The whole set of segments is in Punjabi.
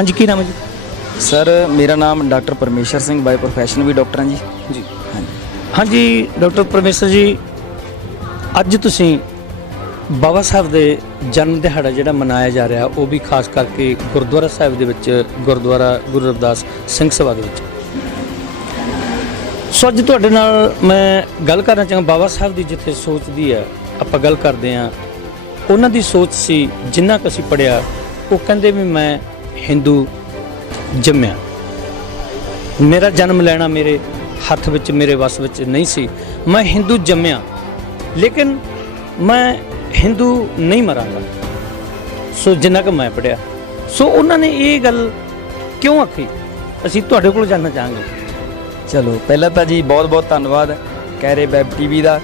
हाँ जी, की नाम है जी? सर मेरा नाम डॉक्टर परमेश्वर सिंह, बाय प्रोफैशन भी डॉक्टर हाँ जी। जी हाँ जी, डॉक्टर परमेश्वर जी, ਅੱਜ ਤੁਸੀਂ ਬਾਬਾ ਸਾਹਿਬ ਦੇ ਜਨਮ ਦਿਹਾੜਾ ਜਿਹੜਾ ਮਨਾਇਆ ਜਾ ਰਿਹਾ ਉਹ ਵੀ ਖਾਸ ਕਰਕੇ ਗੁਰਦੁਆਰਾ ਸਾਹਿਬ ਦੇ ਵਿੱਚ, ਗੁਰਦੁਆਰਾ ਗੁਰੂ ਰਵਿਦਾਸ ਸਿੰਘ ਸਭਾ ਦੇ ਵਿੱਚ। ਸੋ ਅੱਜ ਤੁਹਾਡੇ ਨਾਲ ਮੈਂ ਗੱਲ ਕਰਨਾ ਚਾਹਾਂ ਬਾਬਾ ਸਾਹਿਬ ਦੀ ਜਿੱਥੇ ਸੋਚ ਦੀ ਹੈ, ਆਪਾਂ ਗੱਲ ਕਰਦੇ ਹਾਂ ਉਹਨਾਂ ਦੀ ਸੋਚ ਸੀ। ਜਿੰਨਾ ਕੁ ਅਸੀਂ ਪੜ੍ਹਿਆ ਉਹ ਕਹਿੰਦੇ ਵੀ ਮੈਂ ਹਿੰਦੂ ਜੰਮਿਆ, ਮੇਰਾ ਜਨਮ ਲੈਣਾ ਮੇਰੇ ਹੱਥ ਵਿੱਚ, ਮੇਰੇ ਵੱਸ ਵਿੱਚ ਨਹੀਂ ਸੀ। ਮੈਂ ਹਿੰਦੂ ਜੰਮਿਆ लेकिन मैं हिंदू नहीं मरांगा। सो जिन्ना कि मैं पढ़िया, सो उन्होंने ये गल क्यों आखी, असीं तुहाडे कोल जानना चाहांगे। चलो पहला तो जी बहुत बहुत धन्नवाद कैरे वैब टीवी का,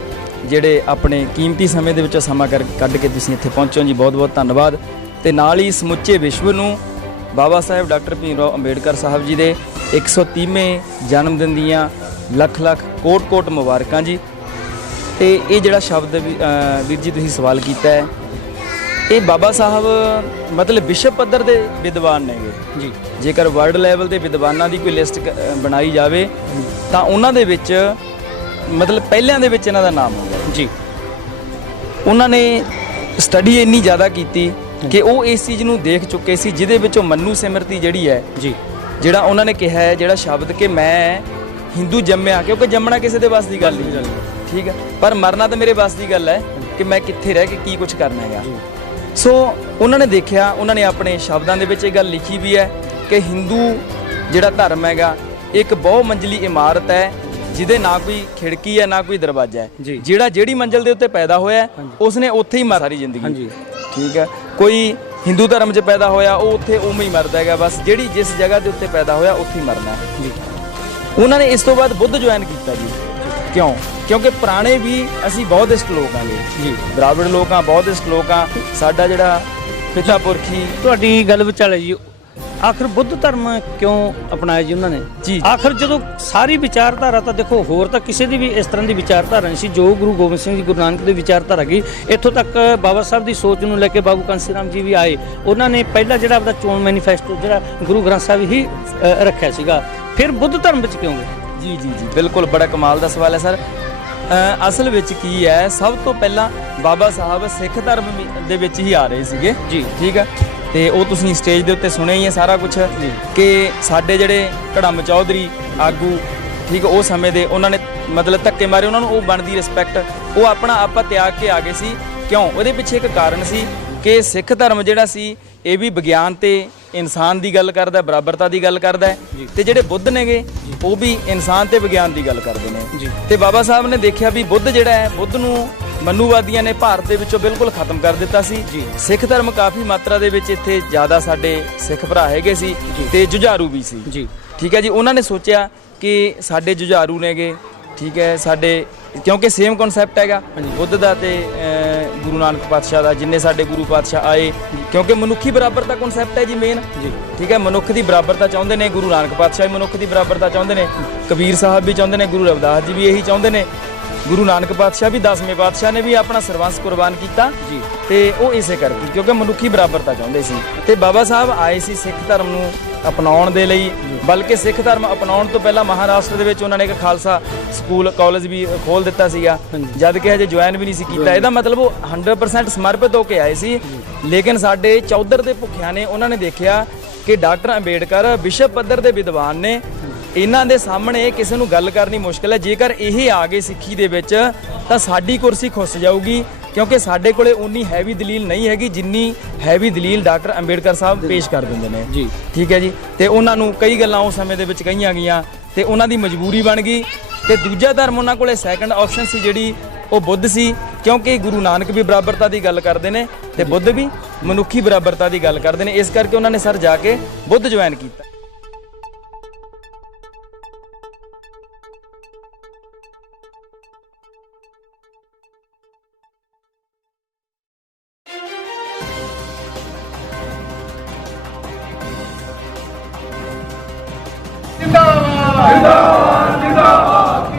ਜਿਹੜੇ ਆਪਣੇ ਕੀਮਤੀ ਸਮੇਂ ਦੇ ਵਿੱਚੋਂ ਸਮਾਂ ਕੱਢ ਕੇ ਤੁਸੀਂ ਇੱਥੇ ਪਹੁੰਚੋ ਜੀ, ਬਹੁਤ ਬਹੁਤ ਧੰਨਵਾਦ। ਤੇ ਨਾਲ ਹੀ ਸਮੁੱਚੇ ਵਿਸ਼ਵ ਨੂੰ ਬਾਬਾ ਸਾਹਿਬ ਡਾਕਟਰ ਭੀਮ ਰਾਓ ਅੰਬੇਡਕਰ ਸਾਹਿਬ ਜੀ ਦੇ 130ਵੇਂ ਜਨਮ ਦਿਨ ਦੀਆਂ ਲੱਖ ਲੱਖ ਕੋਟ ਕੋਟ ਮੁਬਾਰਕਾਂ ਜੀ। ਤੇ ਇਹ ਜਿਹੜਾ ਸ਼ਬਦ ਵੀਰ ਜੀ ਤੁਸੀਂ ਸਵਾਲ ਕੀਤਾ ਹੈ, ਇਹ ਬਾਬਾ ਸਾਹਿਬ ਮਤਲਬ ਵਿਸ਼ਵ ਪੱਧਰ ਦੇ ਵਿਦਵਾਨ ਨੇਗੇ ਜੀ। ਜੇਕਰ ਵਰਲਡ ਲੈਵਲ ਦੇ ਵਿਦਵਾਨਾਂ ਦੀ ਕੋਈ ਲਿਸਟ ਬਣਾਈ ਜਾਵੇ ਤਾਂ ਉਹਨਾਂ ਦੇ ਵਿੱਚ ਮਤਲਬ ਪਹਿਲਿਆਂ ਦੇ ਵਿੱਚ ਇਹਨਾਂ ਦਾ ਨਾਮ ਆਉਂਦਾ ਜੀ। ਉਹਨਾਂ ਨੇ ਸਟੱਡੀ ਇੰਨੀ ਜ਼ਿਆਦਾ ਕੀਤੀ ਕਿ ਉਹ ਇਸ ਚੀਜ਼ ਨੂੰ ਦੇਖ ਚੁੱਕੇ ਸੀ, ਜਿਹਦੇ ਵਿੱਚੋਂ ਮੰਨੂ ਸਿਮਰਤੀ ਜਿਹੜੀ ਹੈ ਜੀ, ਜਿਹੜਾ ਉਹਨਾਂ ਨੇ ਕਿਹਾ ਹੈ ਜਿਹੜਾ ਸ਼ਬਦ ਕਿ ਮੈਂ ਹਿੰਦੂ ਜੰਮਿਆ, ਕਿਉਂਕਿ ਜੰਮਣਾ ਕਿਸੇ ਦੇ ਵੱਸ ਦੀ ਗੱਲ ਨਹੀਂ, ਠੀਕ ਹੈ, ਪਰ ਮਰਨਾ ਤਾਂ ਮੇਰੇ ਵੱਸ ਦੀ ਗੱਲ ਹੈ ਕਿ ਮੈਂ ਕਿੱਥੇ ਰਹਿ ਕੇ ਕੀ ਕੁਝ ਕਰਨਾ ਹੈਗਾ। ਸੋ ਉਹਨਾਂ ਨੇ ਦੇਖਿਆ, ਉਹਨਾਂ ਨੇ ਆਪਣੇ ਸ਼ਬਦਾਂ ਦੇ ਵਿੱਚ ਇਹ ਗੱਲ ਲਿਖੀ ਵੀ ਹੈ ਕਿ ਹਿੰਦੂ ਜਿਹੜਾ ਧਰਮ ਹੈਗਾ ਇੱਕ ਬਹੁ ਮੰਜ਼ਲੀ ਇਮਾਰਤ ਹੈ, ਜਿਹਦੇ ਨਾ ਕੋਈ ਖਿੜਕੀ ਹੈ ਨਾ ਕੋਈ ਦਰਵਾਜ਼ਾ ਹੈ। ਜਿਹੜਾ ਜਿਹੜੀ ਮੰਜ਼ਿਲ ਦੇ ਉੱਤੇ ਪੈਦਾ ਹੋਇਆ ਉਸਨੇ ਉੱਥੇ ਹੀ ਮਰ ਸਾਰੀ ਜ਼ਿੰਦਗੀ, ਠੀਕ ਹੈ। ਕੋਈ ਹਿੰਦੂ ਧਰਮ 'ਚ ਪੈਦਾ ਹੋਇਆ ਉਹ ਉੱਥੇ ਉਵੇਂ ਹੀ ਮਰਦਾ ਹੈਗਾ, ਬਸ ਜਿਹੜੀ ਜਿਸ ਜਗ੍ਹਾ ਦੇ ਉੱਤੇ ਪੈਦਾ ਹੋਇਆ ਉੱਥੇ ਹੀ ਮਰਨਾ ਹੈ ਜੀ। ਉਹਨਾਂ ਨੇ ਇਸ ਤੋਂ ਬਾਅਦ ਬੁੱਧ ਜੁਆਇਨ ਕੀਤਾ ਜੀ। ਕਿਉਂ? ਕਿਉਂਕਿ ਪੁਰਾਣੇ ਵੀ ਅਸੀਂ ਬੌਧਿਸਟ ਲੋਕ ਹਾਂ ਜੀ, ਦਰਾਵੜ ਲੋਕ ਹਾਂ, ਬੌਧਿਸਟ ਲੋਕ ਹਾਂ। ਸਾਡਾ ਜਿਹੜਾ ਪਿਤਾ ਪੁਰਖੀ, ਤੁਹਾਡੀ ਗੱਲ ਵਿਚਾਲੇ ਜੀ, ਆਖਰ ਬੁੱਧ ਧਰਮ ਕਿਉਂ ਅਪਣਾਇਆ ਜੀ ਉਹਨਾਂ ਨੇ ਜੀ? ਆਖਰ ਜਦੋਂ ਸਾਰੀ ਵਿਚਾਰਧਾਰਾ ਤਾਂ ਦੇਖੋ, ਹੋਰ ਤਾਂ ਕਿਸੇ ਦੀ ਵੀ ਇਸ ਤਰ੍ਹਾਂ ਦੀ ਵਿਚਾਰਧਾਰਾ ਨਹੀਂ ਸੀ ਜੋ ਗੁਰੂ ਗੋਬਿੰਦ ਸਿੰਘ ਜੀ, ਗੁਰੂ ਨਾਨਕ ਦੀ ਵਿਚਾਰਧਾਰਾ ਗਈ। ਇੱਥੋਂ ਤੱਕ ਬਾਬਾ ਸਾਹਿਬ ਦੀ ਸੋਚ ਨੂੰ ਲੈ ਕੇ ਬਾਬੂ ਕਾਂਸੀ ਰਾਮ ਜੀ ਵੀ ਆਏ, ਉਹਨਾਂ ਨੇ ਪਹਿਲਾਂ ਜਿਹੜਾ ਆਪਦਾ ਚੋਣ ਮੈਨੀਫੈਸਟੋ ਜਿਹੜਾ ਗੁਰੂ ਗ੍ਰੰਥ ਸਾਹਿਬ ਹੀ ਰੱਖਿਆ ਸੀਗਾ। ਫਿਰ ਬੁੱਧ ਧਰਮ ਵਿੱਚ ਕਿਉਂ ਗਏ? ਜੀ ਜੀ ਜੀ ਬਿਲਕੁਲ, ਬੜਾ ਕਮਾਲ ਦਾ ਸਵਾਲ ਹੈ ਸਰ। ਅਸਲ ਵਿੱਚ ਕੀ ਹੈ, ਸਭ ਤੋਂ ਪਹਿਲਾਂ ਬਾਬਾ ਸਾਹਿਬ ਸਿੱਖ ਧਰਮ ਦੇ ਵਿੱਚ ਹੀ ਆ ਰਹੇ ਸੀਗੇ ਜੀ, ਠੀਕ ਹੈ। ਤੇ ਉਹ ਤੁਸੀਂ ਸਟੇਜ ਦੇ ਉੱਤੇ ਸੁਣਿਆ ਹੀ ਹੈ ਸਾਰਾ ਕੁਝ ਕਿ ਸਾਡੇ ਜਿਹੜੇ ਘੜਮ ਚੌਧਰੀ ਆਗੂ, ਠੀਕ, ਉਹ ਸਮੇਂ ਦੇ ਉਹਨਾਂ ਨੇ ਮਤਲਬ ਧੱਕੇ ਮਾਰੇ, ਉਹਨਾਂ ਨੂੰ ਉਹ ਬਣਦੀ ਰਿਸਪੈਕਟ ਉਹ ਆਪਣਾ ਆਪਾਂ ਤਿਆਗ ਕੇ ਆ ਗਏ ਸੀ। ਕਿਉਂ? ਉਹਦੇ ਪਿੱਛੇ ਇੱਕ ਕਾਰਨ ਸੀ ਕਿ ਸਿੱਖ ਧਰਮ ਜਿਹੜਾ ਸੀ ਇਹ ਵੀ ਵਿਗਿਆਨ ਤੇ ਇਨਸਾਨ ਦੀ ਗੱਲ ਕਰਦਾ, ਬਰਾਬਰਤਾ ਦੀ ਗੱਲ ਕਰਦਾ ਹੈ, ਤੇ ਜਿਹੜੇ ਬੁੱਧ ਨੇਗੇ ਉਹ ਵੀ ਇਨਸਾਨ ਤੇ ਵਿਗਿਆਨ ਦੀ ਗੱਲ ਕਰਦੇ ਨੇ। ਤੇ ਬਾਬਾ ਸਾਹਿਬ ਨੇ ਦੇਖਿਆ ਵੀ ਬੁੱਧ ਜਿਹੜਾ ਹੈ, ਬੁੱਧ ਨੂੰ ਮਨੂਵਾਦੀਆਂ ਨੇ ਭਾਰਤ ਦੇ ਵਿੱਚੋਂ ਬਿਲਕੁਲ ਖਤਮ ਕਰ ਦਿੱਤਾ ਸੀ। ਸਿੱਖ ਧਰਮ ਕਾਫੀ ਮਾਤਰਾ ਦੇ ਵਿੱਚ ਇੱਥੇ ਜ਼ਿਆਦਾ ਸਾਡੇ ਸਿੱਖ ਭਰਾ ਹੈਗੇ ਸੀ ਤੇ ਜੁਝਾਰੂ ਵੀ ਸੀ ਜੀ, ਠੀਕ ਹੈ ਜੀ। ਉਹਨਾਂ ਨੇ ਸੋਚਿਆ ਕਿ ਸਾਡੇ ਜੁਝਾਰੂ ਨੇਗੇ, ਠੀਕ ਹੈ, ਸਾਡੇ ਕਿਉਂਕਿ ਸੇਮ ਕਨਸੈਪਟ ਹੈਗਾ ਬੁੱਧ ਦਾ ਤੇ ਗੁਰੂ ਨਾਨਕ ਪਾਤਸ਼ਾਹ ਦਾ, ਜਿੰਨੇ ਸਾਡੇ ਗੁਰੂ ਪਾਤਸ਼ਾਹ ਆਏ, ਕਿਉਂਕਿ ਮਨੁੱਖੀ ਬਰਾਬਰਤਾ ਕਨਸੈਪਟ ਹੈ ਜੀ ਮੇਨ ਜੀ, ਠੀਕ ਹੈ। ਮਨੁੱਖ ਦੀ ਬਰਾਬਰਤਾ ਚਾਹੁੰਦੇ ਨੇ, ਗੁਰੂ ਨਾਨਕ ਪਾਤਸ਼ਾਹ ਵੀ ਮਨੁੱਖ ਦੀ ਬਰਾਬਰਤਾ ਚਾਹੁੰਦੇ ਨੇ, ਕਬੀਰ ਸਾਹਿਬ ਵੀ ਚਾਹੁੰਦੇ ਨੇ, ਗੁਰੂ ਰਵਿਦਾਸ ਜੀ ਵੀ ਇਹੀ ਚਾਹੁੰਦੇ ਨੇ, ਗੁਰੂ ਨਾਨਕ ਪਾਤਸ਼ਾਹ ਵੀ 10ਵੇਂ ਪਾਤਸ਼ਾਹ ਨੇ ਵੀ ਆਪਣਾ ਸਰਬੰਸ ਕੁਰਬਾਨ ਕੀਤਾ ਜੀ। ਤੇ ਉਹ ਇਸੇ ਕਰਕੇ ਕਿਉਂਕਿ ਮਨੁੱਖੀ ਬਰਾਬਰਤਾ ਚਾਹੁੰਦੇ ਸੀ। ਤੇ ਬਾਬਾ ਸਾਹਿਬ ਆਏ ਸੀ ਸਿੱਖ ਧਰਮ ਨੂੰ ਅਪਣਾਉਣ ਦੇ ਲਈ, ਬਲਕਿ ਸਿੱਖ ਧਰਮ ਅਪਣਾਉਣ ਤੋਂ ਪਹਿਲਾਂ ਮਹਾਰਾਸ਼ਟਰ ਦੇ ਵਿੱਚ ਉਹਨਾਂ ਨੇ ਇੱਕ ਖਾਲਸਾ ਸਕੂਲ ਕਾਲਜ ਵੀ ਖੋਲ੍ਹ ਦਿੱਤਾ ਸੀਗਾ, ਜਦ ਕਿ ਹਜੇ ਜੁਆਇਨ ਵੀ ਨਹੀਂ ਸੀ ਕੀਤਾ। ਇਹਦਾ ਮਤਲਬ ਉਹ 100% ਸਮਰਪਿਤ ਹੋ ਕੇ ਆਏ ਸੀ। ਲੇਕਿਨ ਸਾਡੇ ਚੌਧਰ ਦੇ ਭੁੱਖਿਆਂ ਨੇ ਉਹਨਾਂ ਨੇ ਦੇਖਿਆ ਕਿ ਡਾਕਟਰ ਅੰਬੇਡਕਰ ਵਿਸ਼ਵ ਪੱਧਰ ਦੇ ਵਿਦਵਾਨ ਨੇ, ਇਹਨਾਂ ਦੇ ਸਾਹਮਣੇ ਕਿਸੇ ਨੂੰ ਗੱਲ ਕਰਨੀ ਮੁਸ਼ਕਿਲ ਹੈ। ਜੇਕਰ ਇਹ ਆ ਗਏ ਸਿੱਖੀ ਦੇ ਵਿੱਚ ਤਾਂ ਸਾਡੀ ਕੁਰਸੀ ਖੁੱਸ ਜਾਊਗੀ, ਕਿਉਂਕਿ ਸਾਡੇ ਕੋਲੇ ਉਨੀ ਹੈਵੀ ਦਲੀਲ ਨਹੀਂ ਹੈਗੀ ਜਿੰਨੀ ਹੈਵੀ ਦਲੀਲ ਡਾਕਟਰ ਅੰਬੇਡਕਰ ਸਾਹਿਬ ਪੇਸ਼ ਕਰ ਦਿੰਦੇ ਨੇ ਜੀ, ਠੀਕ ਹੈ ਜੀ। ਤੇ ਉਹਨਾਂ ਨੂੰ ਕਈ ਗੱਲਾਂ ਉਸ ਸਮੇਂ ਦੇ ਵਿੱਚ ਕਹੀਆਂ ਗਈਆਂ ਤੇ ਉਹਨਾਂ ਦੀ ਮਜਬੂਰੀ ਬਣ ਗਈ। ਤੇ ਦੂਜਾ ਧਰਮ ਉਹਨਾਂ ਕੋਲੇ ਸੈਕੰਡ ਆਪਸ਼ਨ ਸੀ ਜਿਹੜੀ ਉਹ ਬੁੱਧ ਸੀ, ਕਿਉਂਕਿ ਗੁਰੂ ਨਾਨਕ ਵੀ ਬਰਾਬਰਤਾ ਦੀ ਗੱਲ ਕਰਦੇ ਨੇ ਤੇ ਬੁੱਧ ਵੀ ਮਨੁੱਖੀ ਬਰਾਬਰਤਾ ਦੀ ਗੱਲ ਕਰਦੇ ਨੇ। ਇਸ ਕਰਕੇ ਉਹਨਾਂ ਨੇ ਸਰ ਜਾ ਕੇ ਬੁੱਧ ਜੁਆਇਨ ਕੀਤਾ। जिंदाबाद जिंदाबाद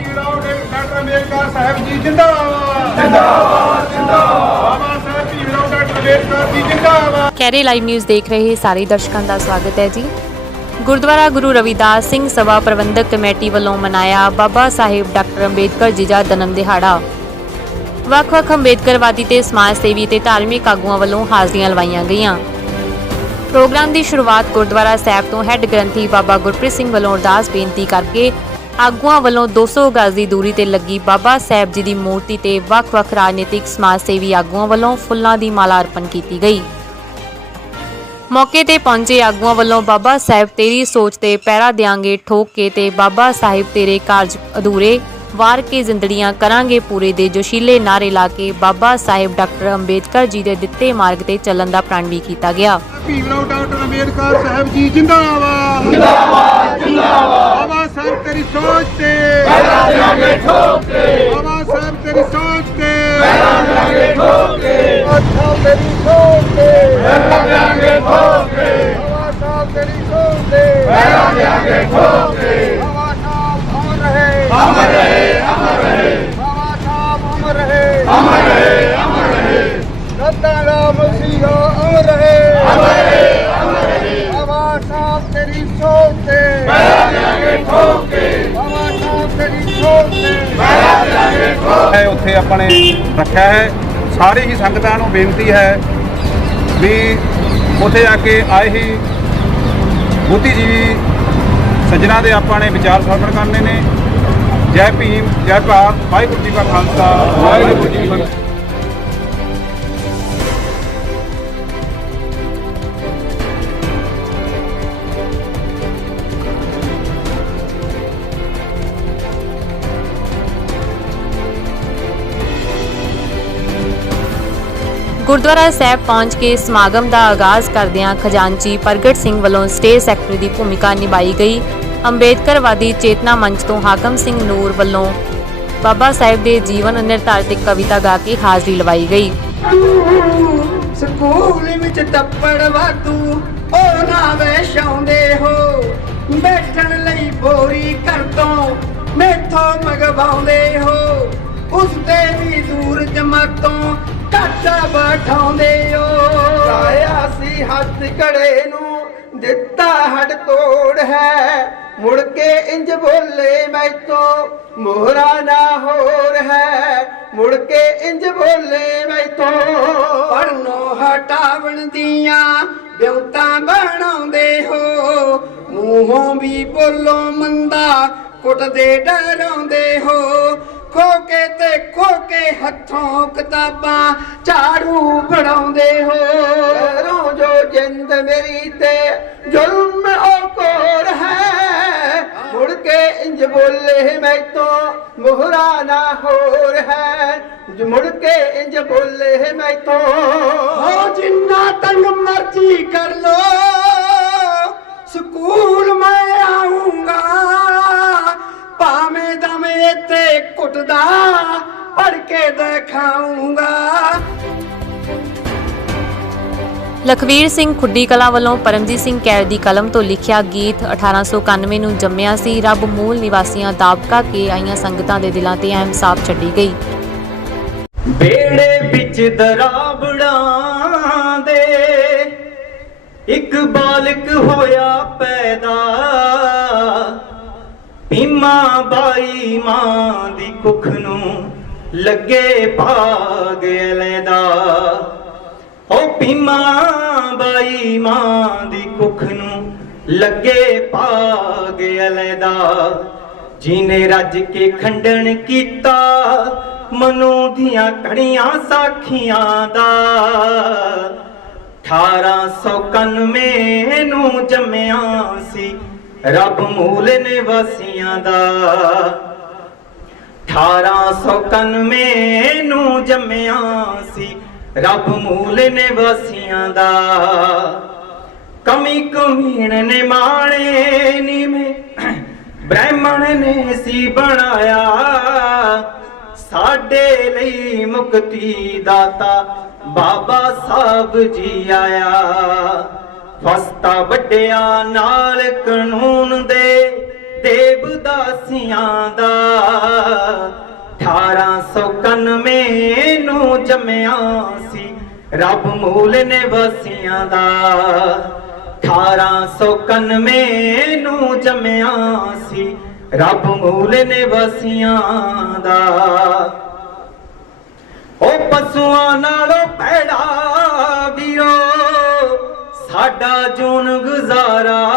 डॉक्टर अंबेडकर साहब जी जिंदाबाद जिंदाबाद जिंदाबाद बाबा साहब भीमराव डॉक्टर अंबेडकर जी जिंदाबाद। ਦੁਪਹਿਰੇ ਲਾਈਵ ਨਿਊਜ਼ ਦੇਖ ਰਹੇ ਸਾਰੇ ਦਰਸ਼ਕਾਂ ਦਾ ਸਵਾਗਤ ਹੈ ਜੀ। ਗੁਰਦੁਆਰਾ ਗੁਰੂ ਰਵਿਦਾਸ ਸਿੰਘ ਸਭਾ ਪ੍ਰਬੰਧਕ ਕਮੇਟੀ ਵੱਲੋਂ ਮਨਾਇਆ ਬਾਬਾ ਸਾਹਿਬ ਡਾਕਟਰ ਅੰਬੇਦਕਰ ਜੀ ਦਾ ਜਨਮ ਦਿਹਾੜਾ। ਵੱਖ-ਵੱਖ ਅੰਬੇਦਕਰਵਾਦੀ ਤੇ ਸਮਾਜ ਸੇਵੀ ਤੇ ਧਾਰਮਿਕ ਆਗੂਆਂ ਵੱਲੋਂ ਹਾਜ਼ਰੀਆਂ ਲਵਾਈਆਂ ਗਈਆਂ। ਪ੍ਰੋਗਰਾਮ ਦੀ ਸ਼ੁਰੂਆਤ ਗੁਰਦੁਆਰਾ ਸਾਹਿਬ ਤੋਂ ਹੈੱਡ ਗ੍ਰੰਥੀ ਬਾਬਾ ਗੁਰਪ੍ਰੀਤ ਸਿੰਘ ਵੱਲੋਂ ਅਰਦਾਸ ਬੇਨਤੀ ਕਰਕੇ ਆਗੂਆਂ ਵੱਲੋਂ 200 ਗਜ਼ ਦੀ ਦੂਰੀ ਤੇ ਲੱਗੀ ਬਾਬਾ ਸਾਹਿਬ ਜੀ ਦੀ ਮੂਰਤੀ ਤੇ ਵੱਖ-ਵੱਖ ਰਾਜਨੀਤਿਕ ਸਮਾਜ ਸੇਵੀ ਆਗੂਆਂ ਵੱਲੋਂ ਫੁੱਲਾਂ ਦੀ ਮਾਲਾ ਅਰਪਣ ਕੀਤੀ ਗਈ। ਮੌਕੇ ਤੇ ਪਹੁੰਚੇ ਆਗੂਆਂ ਵੱਲੋਂ ਬਾਬਾ ਸਾਹਿਬ ਤੇਰੀ ਸੋਚ ਤੇ ਪਹਿਰਾ ਦਿਆਂਗੇ ਠੋਕ ਕੇ ਤੇ ਬਾਬਾ ਸਾਹਿਬ ਤੇਰੇ ਕਾਰਜ ਅਧੂਰੇ ਵਾਰ ਕੇ ਜ਼ਿੰਦੜੀਆਂ ਕਰਾਂਗੇ ਪੂਰੇ ਦੇ ਜੋਸ਼ੀਲੇ ਨਾਅਰੇ ਲਾ ਕੇ ਬਾਬਾ ਸਾਹਿਬ ਡਾਕਟਰ ਅੰਬੇਦਕਰ ਜੀ ਦੇ ਦਿੱਤੇ ਮਾਰਗ ਤੇ ਚੱਲਣ ਦਾ ਪ੍ਰਣ ਵੀ ਕੀਤਾ ਗਿਆ। ਭੀਮ ਡਾਕਟਰ ਅੰਬੇਦਕਰ ਸਾਹਿਬ ਜੀ ਜਿੰਦਾਬਾਦ ਜਿੰਦਾਬਾਦ ਜਿੰਦਾਬਾਦ। ਬਾਬਾ ਸਾਹਿਬ ਤੇਰੀ ਸੋਚ ਤੇ ਪਹਿਰਾ ਦਿਆਂਗੇ ਠੋਕ ਕੇ, ਬਾਬਾ ਸਾਹਿਬ ਤੇਰੀ ਸੋਚ ਤੇ ਪਹਿਰਾ ਦਿਆਂਗੇ ਠੋਕ ਕੇ, ਬਾਬਾ ਸਾਹਿਬ ਤੇਰੀ ਸੋਚ ਤੇ ਪਹਿਰਾ ਦਿਆਂਗੇ ਠੋਕ ਕੇ, ਬਾਬਾ ਸਾਹਿਬ ਤੇਰੀ ਸੋਚ ਤੇ ਪਹਿਰਾ ਦਿਆਂਗੇ ਠੋਕ ਕੇ। ਬਾਬਾ ਸਾਹਿਬ ਅਮਰ ਰਹੇ ਅਮਰ ਰਹੇ ਅਮਰ ਰਹੇ, ਬਾਬਾ ਸਾਹਿਬ ਅਮਰ ਰਹੇ ਅਮਰ ਰਹੇ ਅਮਰ ਰਹੇ। ਰਤਨ ਰਾਮ ਸਿੰਘਾ ਅਮਰ ਰਹੇ ਅਮਰ ਰਹੇ ਅਮਰ ਰਹੇ। ਬਾਬਾ ਸਾਹਿਬ ਤੇਰੀ ਸੋਚ ਤੇ ਪਹਿਰਾ ਦਿਆਂਗੇ ਠੋਕ ਕੇ, ਬਾਬਾ ਸਾਹਿਬ ਤੇਰੀ ਸੋਚ ਤੇ ਪਹਿਰਾ ਦਿਆਂਗੇ ਠੋਕ ਕੇ। ਉੱਥੇ ਆਪਾਂ ਨੇ ਰੱਖਿਆ ਹੈ। ਸਾਰੀ ਹੀ ਸੰਗਤਾਂ ਨੂੰ ਬੇਨਤੀ ਹੈ ਵੀ ਉੱਥੇ ਆ ਕੇ ਆਏ ਹੀ ਬੁੱਧੀਜੀਵੀ ਸੱਜਣਾ ਦੇ ਆਪਾਂ ਨੇ ਵਿਚਾਰ ਸਰਵਣ ਕਰਨੇ ਨੇ। ਜੈ ਭੀਮ, ਜੈ ਭਾਰਤ, ਵਾਹਿਗੁਰੂ ਜੀ ਕਾ ਖਾਲਸਾ, ਵਾਹਿਗੁਰੂ ਜੀ ਕੀ ਫਤਿਹ। ਗੁਰਦੁਆਰਾ ਸਾਹਿਬ ਪਹੁੰਚ ਕੇ ਸਮਾਗਮ ਦਾ ਆਗਾਜ਼ ਕਰਦਿਆਂ ਖਜ਼ਾਨਚੀ ਪ੍ਰਗਟ ਸਿੰਘ ਵੱਲੋਂ ਸਟੇਜ ਸੈਕਟਰੀ ਦੀ ਭੂਮਿਕਾ ਨਿਭਾਈ ਗਈ। ਅੰਬੇਦਕਰਵਾਦੀ ਚੇਤਨਾ ਮੰਚ ਤੋਂ ਹਾਕਮ ਸਿੰਘ ਨੂਰ ਵੱਲੋਂ ਬਾਬਾ ਸਾਹਿਬ ਦੇ ਜੀਵਨ ਨਿਰਧਾਰਿਤ ਇੱਕ ਕਵਿਤਾ ਗਾ ਕੇ ਹਾਜ਼ਰੀ ਲਵਾਈ ਗਈ। ਸਕੂਲ ਵਿੱਚ ਟੱਪੜ ਵਾਧੂ ਉਹ ਨਾ ਵੇਸ਼ਾਉਂਦੇ ਹੋ, ਬੈਠਣ ਲਈ ਬੋਰੀ ਘਰ ਤੋਂ ਮੈਥੋਂ ਮੰਗਵਾਉਂਦੇ ਹੋ, ਉਸ ਤੇ ਵੀ ਦੂਰ ਜਮਾਤੋਂ ਘਾਟਾ ਬਿਠਾਉਂਦੇ ਹੋ। ਲਾਇਆ ਸੀ ਹੱਥ ਘੜੇ ਨੂੰ ਦਿੱਤਾ ਹੱਡ ਤੋੜ ਹੈ, ਮੁੜ ਕੇ ਇੰਜ ਬੋਲੇ ਮੈਥੋਂ ਮੋਹਰਾ ਨਾ ਹੋਰ ਹੈ, ਮੁੜ ਕੇ ਇੰਜ ਬੋਲੇ ਮੈਥੋਂ। ਪੜਨੋਂ ਹਟਾਵਣ ਦੀਆਂ ਬਿਉਂਤਾਂ ਬਣਾਉਂਦੇ ਹੋ, ਮੂੰਹੋਂ ਵੀ ਬੋਲੋ ਮੰਦਾ ਕੁੱਟਦੇ ਡਰਾਉਂਦੇ ਹੋ, ਖੋ ਕੇ ਹੱਥੋਂ ਕਿਤਾਬਾਂ ਝਾੜੂ ਫੜਾਉਂਦੇ ਹੋ। ਕਰੋ ਜੋ ਜਿੰਦ ਮੇਰੀ ਤੇ ਜ਼ੁਲਮ ਉਹ ਕੋਰ ਹੈ, ਮੁੜ ਕੇ ਇੰਜ ਬੋਲੇ ਮੈਥੋਂ ਮੋਹਰਾ ਨਾ ਹੋਰ ਹੈ, ਮੁੜ ਕੇ ਇੰਜ ਬੋਲੇ ਮੈਥੋਂ। ਹੋ ਜਿੰਨਾ ਤੰਗ ਮਰਜ਼ੀ ਕਰ ਲੋ ਸਕੂਲ ਮੈਂ ਆਉਂਗਾ, ਭਾਵੇਂ ਦਮੇ ਤੇ ਕੁੱਟਦਾ ਪੜ ਕੇ ਦਿਖਾਉਂਗਾ। ਲਖਵੀਰ ਸਿੰਘ ਖੁੱਡੀ ਕਲਾਂ ਵੱਲੋਂ ਪਰਮਜੀਤ ਸਿੰਘ ਕੈਰ ਦੀ ਕਲਮ ਤੋਂ ਲਿਖਿਆ ਗੀਤ 1891 ਨੂੰ ਜੰਮਿਆ ਸੀ ਰੱਬ ਮੂਲ ਨਿਵਾਸੀਆਂ ਦਾਬਕਾ ਕੇ ਆਈਆਂ ਸੰਗਤਾਂ ਦੇ ਦਿਲਾਂ ਤੇ ਅਹਿਮ ਸਾਪ ਛੱਡੀ ਗਈ। ਬੇੜੇ ਵਿੱਚ ਦਰਾਬੜਾਂ ਦੇ ਇੱਕ ਬਾਲਕ ਹੋਇਆ ਪੈਦਾ, ਭੀਮਾ ਬਾਈ ਮਾਂ ਦੀ ਕੁੱਖ ਨੂੰ ਲੱਗੇ ਭਾਗ ਅਲੈਦਾ। ਉਹ ਭੀਮਾ ਬਾਈ ਮਾਂ ਦੀ ਕੁੱਖ ਨੂੰ ਲੱਗੇ ਭਾਗ ਅਲੈਦਾ, ਜਿਹਨੇ ਰੱਜ ਕੇ ਖੰਡਨ ਕੀਤਾ ਮਨੂ ਦੀਆਂ ਘੜੀਆਂ ਸਾਖੀਆਂ ਦਾ। 1891 ਨੂੰ ਜੰਮਿਆ ਸੀ ਰੱਬ ਮੂਲ ਨਿਵਾਸੀਆਂ ਦਾ। 1891 ਨੂੰ ਜੰਮਿਆ ਸੀ ਰੱਬ ਮੂਲ ਨਿਵਾਸੀਆਂ ਦਾ। ਕਮੀ ਕਮੀਣ ਨੇ ਮਾਣੇ ਨੀਵੇਂ ਬ੍ਰਾਹਮਣ ਨੇ ਸੀ ਬਣਾਇਆ, ਸਾਡੇ ਲਈ ਮੁਕਤੀ ਦਾਤਾ ਬਾਬਾ ਸਾਹਿਬ ਜੀ ਆਇਆ। ਫਸਤਾ ਵੱਡਿਆਂ ਨਾਲ ਕਾਨੂੰਨ ਦੇ ਦੇਵਦਾਸੀਆਂ ਦਾ। 1891 ਨੂੰ ਜੰਮਿਆ ਸੀ ਰੱਬ ਮੂਲ ਨੇ ਵਾਸੀਆਂ ਦਾ 1891 ਨੂੰ ਜੰਮਿਆ ਸੀ ਰੱਬ ਮੂਲ ਨੇ ਵਾਸੀਆਂ ਦਾ ਉਹ ਪਸ਼ੂਆਂ ਨਾਲੋਂ ਭੈੜਾ ਵੀਰੋ ਸਾਡਾ ਜੂਨ ਗੁਜ਼ਾਰਾ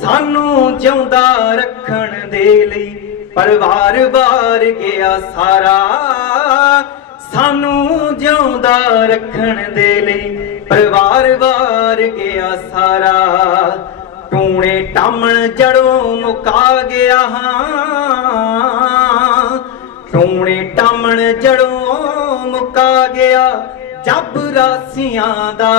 ਸਾਨੂੰ ਜਿਉਂਦਾ ਰੱਖਣ ਦੇ ਲਈ ਪਰਿਵਾਰ ਵਾਰ ਗਿਆ ਸਾਰਾ ਸਾਨੂੰ ਜਿਉਂਦਾ ਰੱਖਣ ਦੇ ਲਈ ਪਰਿਵਾਰ ਵਾਰ ਗਿਆ ਸਾਰਾ ਟੂਣੇ ਟਾਮਣ ਜੜੋਂ ਮੁਕਾ ਗਿਆ ਹਾਂ ਟੂਣੇ ਟਾਮਣ ਜੜੋਂ ਮੁਕਾ ਗਿਆ ਜੱਬ ਰਾਸੀਆਂ ਦਾ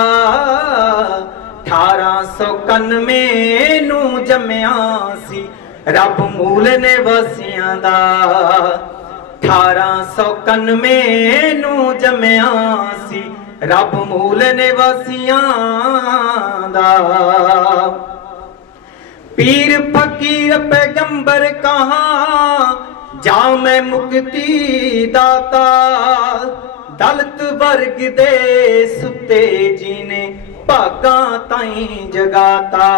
1891 ਨੂੰ ਜੰਮਿਆ ਸੀ ਰੱਬ ਮੂਲ ਨੇ ਵਾਸੀਆਂ ਦਾ 1891 ਨੂੰ ਜੰਮਿਆ ਸੀ ਰੱਬ ਮੂਲ ਨੇ ਵਾਸੀਆਂ ਦਾ ਪੀਰ ਫਕੀਰ ਪੈਗੰਬਰ ਕਹਾਂ ਜਾ ਮੈਂ ਮੁਕਤੀ ਦਾਤਾ ਦਲਿਤ ਵਰਗ ਦੇ ਸੁੱਤੇ ਜੀ ਨੇ ਭਾਗਾਂ ਤਾਈਂ ਜਗਾਤਾ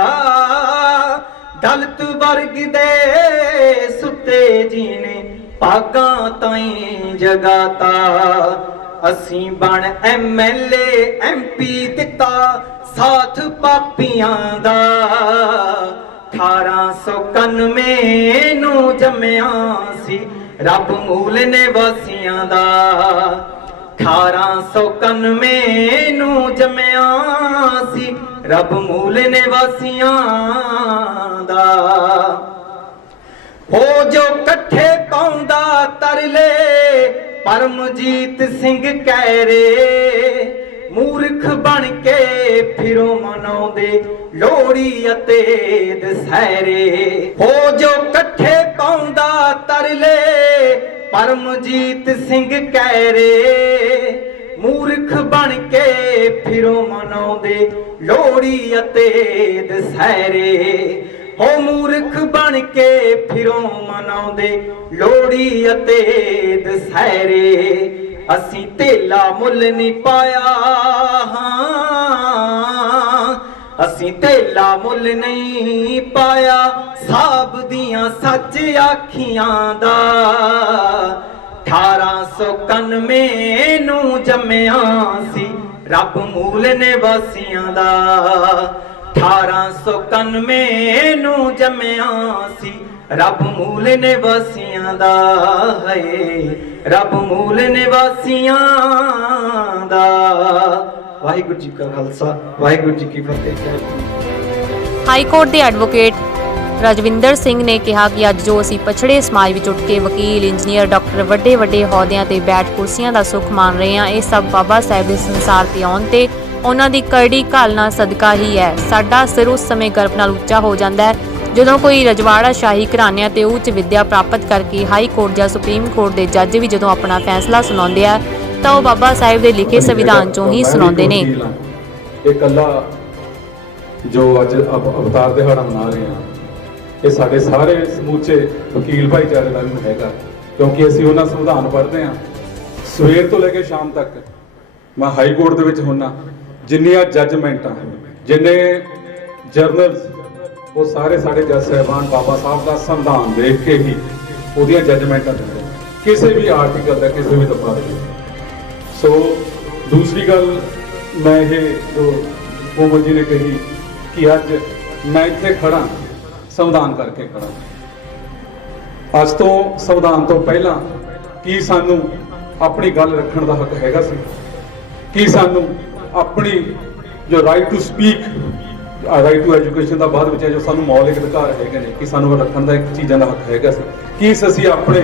ਦਲਿਤ ਵਰਗ ਦੇ ਸੁੱਤੇ ਜੀ ਨੇ ਭਾਗਾਂ ਤਾਈਂ ਜਗਾਤਾ ਅਸੀਂ ਬਣ MLA MP ਦਿੱਤਾ ਸਾਥ ਪਾਪੀਆਂ ਦਾ 1891 ਨੂੰ ਜੰਮਿਆ ਸੀ ਰੱਬ ਮੂਲ ਨੇ ਵਾਸੀਆਂ ਦਾ 1891 ਨੂੰ ਜੰਮਿਆ ਸੀ ਰੱਬ ਮੂਲ ਨੇ ਵਾਸੀਆਂ ਦਾ ਹੋ ਜੋ ਇਕੱਠੇ ਪਾਉਂਦਾ ਤਰਲੇ ਪਰਮਜੀਤ ਸਿੰਘ ਕਹਿਰੇ ਮੂਰਖ ਬਣ ਕੇ ਫਿਰੋ ਮਨਾਉਂਦੇ ਲੋਹੜੀ ਅਤੇ ਦਸਹਿਰੇ ਹੋ ਜੋ ਇਕੱਠੇ ਪਾਉਂਦਾ ਤਰਲੇ ਪਰਮਜੀਤ ਸਿੰਘ ਕਹਿਰੇ ਮੂਰਖ ਬਣ ਕੇ ਫਿਰੋ ਮਨਾਉਂਦੇ ਲੋਹੜੀ ਅਤੇ ਦਸਹਿਰੇ ਹੋ ਮੂਰਖ ਬਣ ਕੇ ਫਿਰੋ ਮਨਾਉਂਦੇ ਲੋਹੜੀ ਅਤੇ ਦਸਹਿਰੇ ਅਸੀਂ ਧੇਲਾ ਮੁੱਲ ਨਹੀਂ ਪਾਇਆ ਅਸੀਂ ਧੇਲਾ ਮੁੱਲ ਨਹੀਂ ਪਾਇਆ ਸਾਬ ਦੀਆਂ ਸੱਚ ਆਖੀਆਂ ਦਾ 1891 ਨੂੰ ਜੰਮਿਆ ਸੀ ਰੱਬ ਮੂਲ ਨੇ ਵਾਸੀਆਂ ਦਾ 1891 ਨੂੰ ਜੰਮਿਆ ਸੀ ਰੱਬ ਮੂਲ ਨੇ ਵਾਸੀਆਂ ਦਾ ਹੈ ਰੱਬ ਮੂਲ ਨੇ ਵਾਸੀਆਂ ਦਾ ਵਾਹਿਗੁਰੂ ਜੀ ਕਾ ਖਾਲਸਾ ਵਾਹਿਗੁਰੂ ਜੀ ਕੀ ਫਤਿਹ। ਹਾਈ ਕੋਰਟ ਦੇ ਐਡਵੋਕੇਟ ਰਜਵਿੰਦਰ ਸਿੰਘ ਨੇ ਕਿਹਾ ਕਿ ਅੱਜ ਜੋ ਅਸੀਂ ਪਛੜੇ ਸਮਾਜ ਵਿੱਚ ਉੱਠ ਕੇ ਵਕੀਲ ਇੰਜੀਨੀਅਰ ਡਾਕਟਰ ਵੱਡੇ ਅਹੁਦਿਆਂ ਤੇ ਬੈਠ ਕੁਰਸੀਆਂ ਦਾ ਸੁੱਖ ਮਾਣ ਰਹੇ ਹਾਂ ਇਹ ਸਭ ਬਾਬਾ ਸਾਹਿਬ ਦੇ ਸੰਸਾਰ ਤੇ ਆਉਣ ਤੇ ਉਹਨਾਂ ਦੀ ਕਰੜੀ ਘਾਲਣਾ ਸਦਕਾ ਹੀ ਹੈ। ਸਾਡਾ ਸਿਰ ਉਸ ਸਮੇਂ ਗਰਭ ਨਾਲ ਉੱਚਾ ਹੋ ਜਾਂਦਾ ਹੈ ਜਦੋਂ ਕੋਈ ਰਜਵਾੜਾ ਸ਼ਾਹੀ ਘਰਾਣਿਆਂ ਤੇ ਉੱਚ ਵਿੱਦਿਆ ਪ੍ਰਾਪਤ ਕਰਕੇ ਹਾਈ ਕੋਰਟ ਜਾਂ ਸੁਪਰੀਮ ਕੋਰਟ ਦੇ ਜੱਜ ਵੀ ਜਦੋਂ ਆਪਣਾ ਫੈਸਲਾ ਸੁਣਾਉਂਦੇ ਆ ਤਾਂ ਉਹ ਬਾਬਾ ਸਾਹਿਬ ਦੇ ਲਿਖੇ ਸੰਵਿਧਾਨ ਚੋਂ ਹੀ ਸੁਣਾਉਂਦੇ ਨੇ। ਇਹ ਕੱਲਾ ਜੋ ਅੱਜ ਅਵਤਾਰ ਦਿਹਾੜਾ ਮਨਾ ਰਹੇ ਹਾਂ ਇਹ ਸਾਡੇ ਸਾਰੇ ਸਮੂਚੇ ਵਕੀਲ ਭਾਈਚਾਰੇ ਦਾ ਵੀ ਹੈਗਾ ਕਿਉਂਕਿ ਅਸੀਂ ਉਹਨਾਂ ਸੰਵਿਧਾਨ ਪੜ੍ਹਦੇ ਹਾਂ ਸਵੇਰ ਤੋਂ ਲੈ ਕੇ ਸ਼ਾਮ ਤੱਕ। ਮੈਂ ਹਾਈ ਕੋਰਟ ਦੇ ਵਿੱਚ ਹੁੰਨਾ ਜਿੰਨੀਆਂ ਜੱਜਮੈਂਟਾਂ ਜਿੰਨੇ ਜਰਨਲਸ ਉਹ ਸਾਰੇ ਸਾਡੇ ਜੱਜ ਸਾਹਿਬਾਨ ਬਾਬਾ ਸਾਹਿਬ ਦਾ ਸੰਵਿਧਾਨ ਦੇਖ ਕੇ ਹੀ ਉਹਦੀਆਂ ਜੱਜਮੈਂਟਾਂ ਦਿੰਦੇ ਕਿਸੇ ਵੀ ਆਰਟੀਕਲ ਦਾ ਕਿਸੇ ਵੀ ਦਫਾ ਦੇ। ਸੋ ਦੂਸਰੀ ਗੱਲ ਮੈਂ ਇਹ ਜੋ ਕੋਮਲ ਜੀ ਨੇ ਕਹੀ ਕਿ ਅੱਜ ਮੈਂ ਇੱਥੇ ਖੜਾ ਸੰਵਿਧਾਨ ਕਰਕੇ ਖੜਾ। ਅੱਜ ਤੋਂ ਸੰਵਿਧਾਨ ਤੋਂ ਪਹਿਲਾਂ ਕੀ ਸਾਨੂੰ ਆਪਣੀ ਗੱਲ ਰੱਖਣ ਦਾ ਹੱਕ ਹੈਗਾ ਸੀ? ਕੀ ਸਾਨੂੰ ਆਪਣੀ ਜੋ right to speak right to education ਦਾ ਬਾਅਦ ਵਿੱਚ ਜੋ ਸਾਨੂੰ ਮੌਲਿਕ ਅਧਿਕਾਰ ਹੈਗੇ ਨੇ ਕਿ ਸਾਨੂੰ ਰੱਖਣ ਦਾ ਇੱਕ ਚੀਜ਼ਾਂ ਦਾ ਹੱਕ ਹੈਗਾ ਸੀ? ਕੀ ਅਸੀਂ ਆਪਣੇ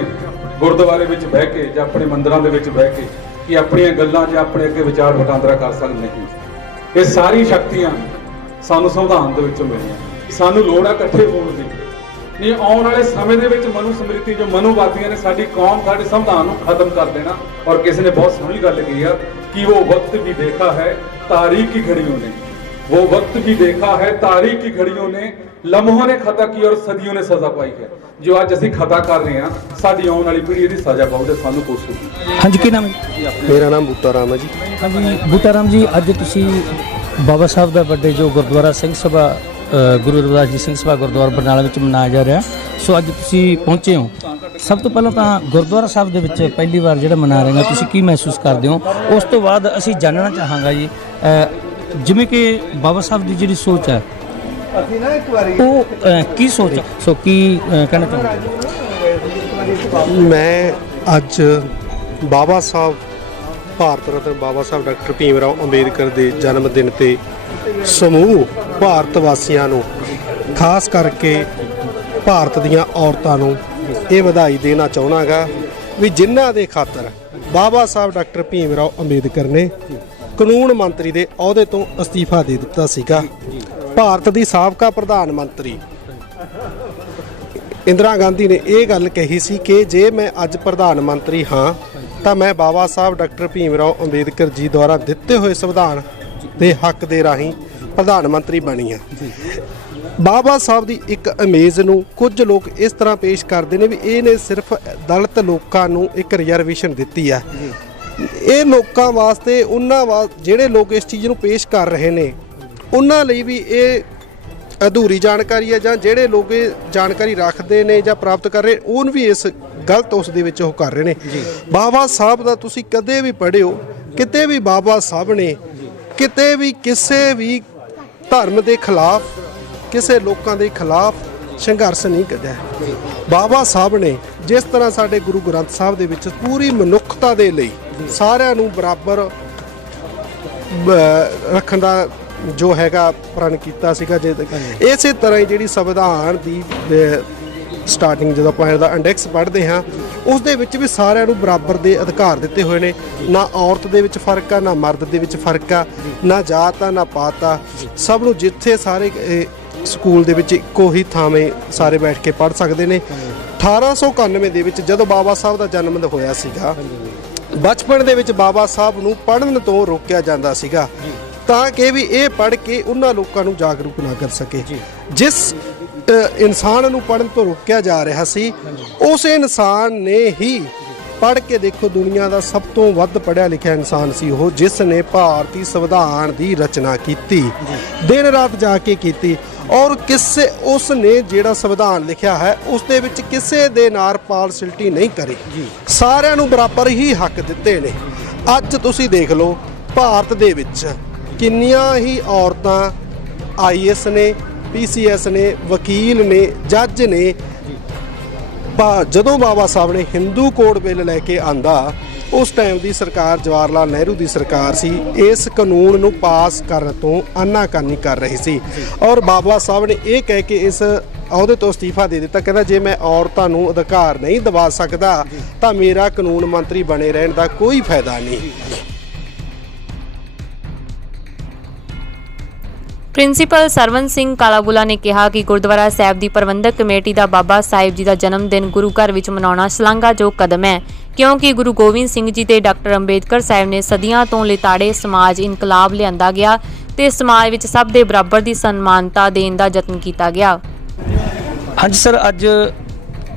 ਗੁਰਦੁਆਰੇ ਵਿੱਚ ਬਹਿ ਕੇ ਜਾਂ ਆਪਣੇ ਮੰਦਿਰਾਂ ਦੇ ਵਿੱਚ ਬਹਿ ਕੇ ਕਿ ਆਪਣੀਆਂ ਗੱਲਾਂ ਜਾਂ ਆਪਣੇ ਅੱਗੇ ਵਿਚਾਰ ਵਟਾਂਦਰਾ ਕਰ ਸਕਦੇ ਨਹੀਂ? ਇਹ ਸਾਰੀ ਸ਼ਕਤੀਆਂ ਸਾਨੂੰ ਸੰਵਿਧਾਨ ਦੇ ਵਿੱਚੋਂ ਮਿਲੀਆਂ। ਸਾਨੂੰ ਲੋੜ ਹੈ ਇਕੱਠੇ ਹੋਣ ਦੀ। ਨਹੀਂ ਆਉਣ ਵਾਲੇ ਸਮੇਂ ਦੇ ਵਿੱਚ ਮਨੂ ਸਮ੍ਰਿਤੀ ਜੋ ਮਨੂਵਾਦੀਆਂ ਨੇ ਸਾਡੀ ਕੌਮ ਸਾਡੇ ਸੰਵਿਧਾਨ ਨੂੰ ਖਤਮ ਕਰ ਦੇਣਾ। ਔਰ ਕਿਸੇ ਨੇ ਬਹੁਤ ਸੋਹਣੀ ਗੱਲ ਕਹੀ ਆ ਕਿ ਉਹ ਵਕਤ ਵੀ ਦੇਖਾ ਹੈ ਤਾਰੀਖ ਕੀ ਘੜੀਆਂ ਨੇ वो वक्त भी देखा है, तारीख की घड़ियों ने, लम्हों ने खता की और सदियों ने सजा पाई है। जो ਅੱਜ ਅਸੀਂ ਖਤਾ ਕਰ ਰਹੇ ਹਾਂ, ਸਾਡੀ ਆਉਣ ਵਾਲੀ ਪੀੜ੍ਹੀ ਇਹਦੀ ਸਜ਼ਾ ਪਾਉ ਤੇ ਸਾਨੂੰ ਕੋਸੂਗੀ। ਹਾਂਜੀ, ਕੀ ਨਾਮ ਹੈ? ਮੇਰਾ ਨਾਮ ਬੂਟਾ ਰਾਮ ਹੈ ਜੀ। ਹਾਂਜੀ ਬੂਟਾ ਰਾਮ ਜੀ, ਅੱਜ ਤੁਸੀਂ ਬਾਬਾ ਸਾਹਿਬ ਦਾ ਬਰਥਡੇ ਜੋ ਗੁਰਦੁਆਰਾ ਸਿੰਘ ਸਭਾ ਗੁਰੂ ਰਵਿਦਾਸ ਜੀ ਸਿੰਘ ਸਭਾ ਗੁਰਦੁਆਰਾ ਬਰਨਾਲਾ ਵਿੱਚ ਮਨਾਇਆ ਜਾ ਰਿਹਾ, ਸੋ ਅੱਜ ਤੁਸੀਂ ਪਹੁੰਚੇ ਹੋ। ਸਭ ਤੋਂ ਪਹਿਲਾਂ ਤਾਂ ਗੁਰਦੁਆਰਾ ਸਾਹਿਬ ਦੇ ਵਿੱਚ ਪਹਿਲੀ ਵਾਰ ਜਿਹੜਾ ਮਨਾ ਰਹੇ ਹੋ, ਤੁਸੀਂ ਕੀ ਮਹਿਸੂਸ ਕਰਦੇ ਹੋ? ਉਸ ਤੋਂ ਬਾਅਦ ਅਸੀਂ ਜਾਣਨਾ ਚਾਹਾਂਗਾ ਜੀ, ਜਿਵੇਂ ਕਿ ਬਾਬਾ ਸਾਹਿਬ ਦੀ ਜਿਹੜੀ ਸੋਚ ਹੈ ਉਹ ਕੀ ਸੋਚ ਹੈ, ਸੋ ਕੀ ਕਹਿਣਾ ਚਾਹੁੰਦੇ? ਮੈਂ ਅੱਜ ਬਾਬਾ ਸਾਹਿਬ ਭਾਰਤ ਰਤਨ ਬਾਬਾ ਸਾਹਿਬ ਡਾਕਟਰ ਭੀਮ ਰਾਓ ਅੰਬੇਦਕਰ ਦੇ ਜਨਮ ਦਿਨ ਤੇ ਸਮੂਹ ਭਾਰਤ ਵਾਸੀਆਂ ਨੂੰ, ਖਾਸ ਕਰਕੇ ਭਾਰਤ ਦੀਆਂ ਔਰਤਾਂ ਨੂੰ ਇਹ ਵਧਾਈ ਦੇਣਾ ਚਾਹੁੰਦਾਗਾ ਵੀ ਜਿਨ੍ਹਾਂ ਦੇ ਖਾਤਰ ਬਾਬਾ ਸਾਹਿਬ ਡਾਕਟਰ ਭੀਮ ਰਾਓ ਅੰਬੇਦਕਰ ਨੇ ਕਾਨੂੰਨ ਮੰਤਰੀ ਦੇ ਅਹੁਦੇ ਤੋਂ ਅਸਤੀਫਾ ਦੇ ਦਿੱਤਾ ਸੀਗਾ। ਭਾਰਤ ਦੀ ਸਾਬਕਾ ਪ੍ਰਧਾਨ ਮੰਤਰੀ ਇੰਦਰਾ ਗਾਂਧੀ ਨੇ ਇਹ ਗੱਲ ਕਹੀ ਸੀ ਕਿ ਜੇ ਮੈਂ ਅੱਜ ਪ੍ਰਧਾਨ ਮੰਤਰੀ ਹਾਂ ਤਾਂ ਮੈਂ ਬਾਬਾ ਸਾਹਿਬ ਡਾਕਟਰ ਭੀਮ ਰਾਓ ਅੰਬੇਦਕਰ ਜੀ ਦੁਆਰਾ ਦਿੱਤੇ ਹੋਏ ਸੰਵਿਧਾਨ ਦੇ ਹੱਕ ਦੇ ਰਾਹੀਂ ਪ੍ਰਧਾਨ ਮੰਤਰੀ ਬਣੀ ਆ। ਬਾਬਾ ਸਾਹਿਬ ਦੀ ਇੱਕ ਇਮੇਜ ਨੂੰ ਕੁਝ ਲੋਕ ਇਸ ਤਰ੍ਹਾਂ ਪੇਸ਼ ਕਰਦੇ ਨੇ ਵੀ ਇਹਨੇ ਸਿਰਫ ਦਲਿਤ ਲੋਕਾਂ ਨੂੰ ਇੱਕ ਰਿਜ਼ਰਵੇਸ਼ਨ ਦਿੱਤੀ ਆ। ਇਹ ਲੋਕਾਂ ਵਾਸਤੇ, ਉਹਨਾਂ ਜਿਹੜੇ ਲੋਕ ਇਸ ਚੀਜ਼ ਨੂੰ ਪੇਸ਼ ਕਰ ਰਹੇ ਨੇ ਉਹਨਾਂ ਲਈ ਵੀ ਇਹ ਅਧੂਰੀ ਜਾਣਕਾਰੀ ਹੈ, ਜਾਂ ਜਿਹੜੇ ਲੋਕ ਇਹ ਜਾਣਕਾਰੀ ਰੱਖਦੇ ਨੇ ਜਾਂ ਪ੍ਰਾਪਤ ਕਰ ਰਹੇ ਉਹਨ ਵੀ ਇਸ ਗਲਤ ਉਸ ਦੇ ਵਿੱਚ ਉਹ ਕਰ ਰਹੇ ਨੇ। ਬਾਬਾ ਸਾਹਿਬ ਦਾ ਤੁਸੀਂ ਕਦੇ ਵੀ ਪੜ੍ਹਿਓ, ਕਿਤੇ ਵੀ ਬਾਬਾ ਸਾਹਿਬ ਨੇ ਕਿਤੇ ਵੀ ਕਿਸੇ ਵੀ ਧਰਮ ਦੇ ਖਿਲਾਫ, ਕਿਸੇ ਲੋਕਾਂ ਦੇ ਖਿਲਾਫ ਸੰਘਰਸ਼ ਨਹੀਂ ਕੱਢਿਆ। ਬਾਬਾ ਸਾਹਿਬ ਨੇ ਜਿਸ ਤਰ੍ਹਾਂ ਸਾਡੇ ਗੁਰੂ ਗ੍ਰੰਥ ਸਾਹਿਬ ਦੇ ਵਿੱਚ ਪੂਰੀ ਮਨੁੱਖਤਾ ਦੇ ਲਈ ਸਾਰਿਆਂ ਨੂੰ ਬਰਾਬਰ ਰੱਖਣ ਦਾ ਜੋ ਹੈਗਾ ਪ੍ਰਣ ਕੀਤਾ ਸੀਗਾ, ਜੇ ਇਸੇ ਤਰ੍ਹਾਂ ਹੀ ਜਿਹੜੀ ਸੰਵਿਧਾਨ ਦੀ ਸਟਾਰਟਿੰਗ ਜਦੋਂ ਆਪਾਂ ਇਹਦਾ ਇੰਡੈਕਸ ਪੜ੍ਹਦੇ ਹਾਂ ਉਸ ਦੇ ਵਿੱਚ ਵੀ ਸਾਰਿਆਂ ਨੂੰ ਬਰਾਬਰ ਦੇ ਅਧਿਕਾਰ ਦਿੱਤੇ ਹੋਏ ਨੇ। ਨਾ ਔਰਤ ਦੇ ਵਿੱਚ ਫਰਕ ਆ, ਨਾ ਮਰਦ ਦੇ ਵਿੱਚ ਫਰਕ ਆ, ਨਾ ਜਾਤ ਆ, ਨਾ ਪਾਤ ਆ। ਸਭ ਨੂੰ ਜਿੱਥੇ ਸਾਰੇ ਸਕੂਲ ਦੇ ਵਿੱਚ ਇੱਕੋ ਹੀ ਥਾਵੇਂ ਸਾਰੇ ਬੈਠ ਕੇ ਪੜ੍ਹ ਸਕਦੇ ਨੇ। 1891 ਦੇ ਵਿੱਚ ਜਦੋਂ ਬਾਬਾ ਸਾਹਿਬ ਦਾ ਜਨਮ ਹੋਇਆ ਸੀਗਾ, ਬਚਪਨ ਦੇ ਵਿੱਚ ਬਾਬਾ ਸਾਹਿਬ ਨੂੰ ਪੜ੍ਹਨ ਤੋਂ ਰੋਕਿਆ ਜਾਂਦਾ ਸੀਗਾ ਤਾਂ ਕਿ ਵੀ ਇਹ ਪੜ੍ਹ ਕੇ ਉਹਨਾਂ ਲੋਕਾਂ ਨੂੰ ਜਾਗਰੂਕ ਨਾ ਕਰ ਸਕੇ। ਜਿਸ ਇਨਸਾਨ ਨੂੰ ਪੜ੍ਹਨ ਤੋਂ ਰੋਕਿਆ ਜਾ ਰਿਹਾ ਸੀ ਉਸ ਇਨਸਾਨ ਨੇ ਹੀ ਪੜ੍ਹ ਕੇ ਦੇਖੋ, ਦੁਨੀਆ ਦਾ ਸਭ ਤੋਂ ਵੱਧ ਪੜ੍ਹਿਆ ਲਿਖਿਆ ਇਨਸਾਨ ਸੀ ਉਹ, ਜਿਸ ਨੇ ਭਾਰਤੀ ਸੰਵਿਧਾਨ ਦੀ ਰਚਨਾ ਕੀਤੀ, ਦਿਨ ਰਾਤ ਜਾ ਕੇ ਕੀਤੀ। ਔਰ ਉਸ ਨੇ ਜਿਹੜਾ ਸੰਵਿਧਾਨ ਲਿਖਿਆ ਹੈ ਉਸ ਦੇ ਵਿੱਚ ਕਿਸੇ ਦੇ ਨਾਲ ਪਾਰਸ਼ੈਲਿਟੀ ਨਹੀਂ ਕਰੀ, ਸਾਰਿਆਂ ਨੂੰ ਬਰਾਬਰ ਹੀ ਹੱਕ ਦਿੱਤੇ ਨੇ। ਅੱਜ ਤੁਸੀਂ ਦੇਖ ਲਓ ਭਾਰਤ ਦੇ ਵਿੱਚ ਕਿੰਨੀਆਂ ਹੀ ਔਰਤਾਂ IAS ਨੇ, PCS ਨੇ, ਵਕੀਲ ਨੇ, ਜੱਜ ਨੇ। ਜਦੋਂ ਬਾਬਾ ਸਾਹਿਬ ਨੇ ਹਿੰਦੂ ਕੋਡ ਬਿੱਲ ਲੈ ਕੇ ਆਂਦਾ, ਉਸ ਟਾਈਮ ਦੀ ਸਰਕਾਰ ਜਵਾਹਰ ਲਾਲ ਨਹਿਰੂ ਦੀ ਸਰਕਾਰ ਸੀ, ਇਸ ਕਾਨੂੰਨ ਨੂੰ ਪਾਸ ਕਰਨ ਤੋਂ ਆਨਾਕਾਨੀ ਕਰ ਰਹੀ ਸੀ। ਔਰ ਬਾਬਾ ਸਾਹਿਬ ਨੇ ਇਹ ਕਹਿ ਕੇ ਇਸ ਅਹੁਦੇ ਤੋਂ ਅਸਤੀਫਾ ਦੇ ਦਿੱਤਾ, ਕਹਿੰਦਾ ਜੇ ਮੈਂ ਔਰਤਾਂ ਨੂੰ ਅਧਿਕਾਰ ਨਹੀਂ ਦਿਵਾ ਸਕਦਾ ਤਾਂ ਮੇਰਾ ਕਾਨੂੰਨ ਮੰਤਰੀ ਬਣੇ ਰਹਿਣ ਦਾ ਕੋਈ ਫਾਇਦਾ ਨਹੀਂ। ਪ੍ਰਿੰਸੀਪਲ ਸਰਵਨ ਸਿੰਘ ਕਾਲਾਬੂਲਾ ਨੇ ਕਿਹਾ ਕਿ ਗੁਰਦੁਆਰਾ ਸਾਹਿਬ ਦੀ ਪ੍ਰਬੰਧਕ ਕਮੇਟੀ ਦਾ ਬਾਬਾ ਸਾਹਿਬ ਜੀ ਦਾ ਜਨਮ ਦਿਨ ਗੁਰੂ ਘਰ ਵਿੱਚ ਮਨਾਉਣਾ ਸ਼ਲਾਘਾਯੋਗ ਕਦਮ ਹੈ, ਕਿਉਂਕਿ ਗੁਰੂ ਗੋਬਿੰਦ ਸਿੰਘ ਜੀ ਤੇ ਡਾਕਟਰ ਅੰਬੇਦਕਰ ਸਾਹਿਬ ਨੇ ਸਦੀਆਂ ਤੋਂ ਲਿਤਾੜੇ ਸਮਾਜ ਇਨਕਲਾਬ ਲਿਆਂਦਾ ਗਿਆ ਤੇ ਸਮਾਜ ਵਿੱਚ ਸਭ ਦੇ ਬਰਾਬਰ ਦੀ ਸਨਮਾਨਤਾ ਦੇਣ ਦਾ ਯਤਨ ਕੀਤਾ ਗਿਆ। ਹਾਂਜੀ ਸਰ, ਅੱਜ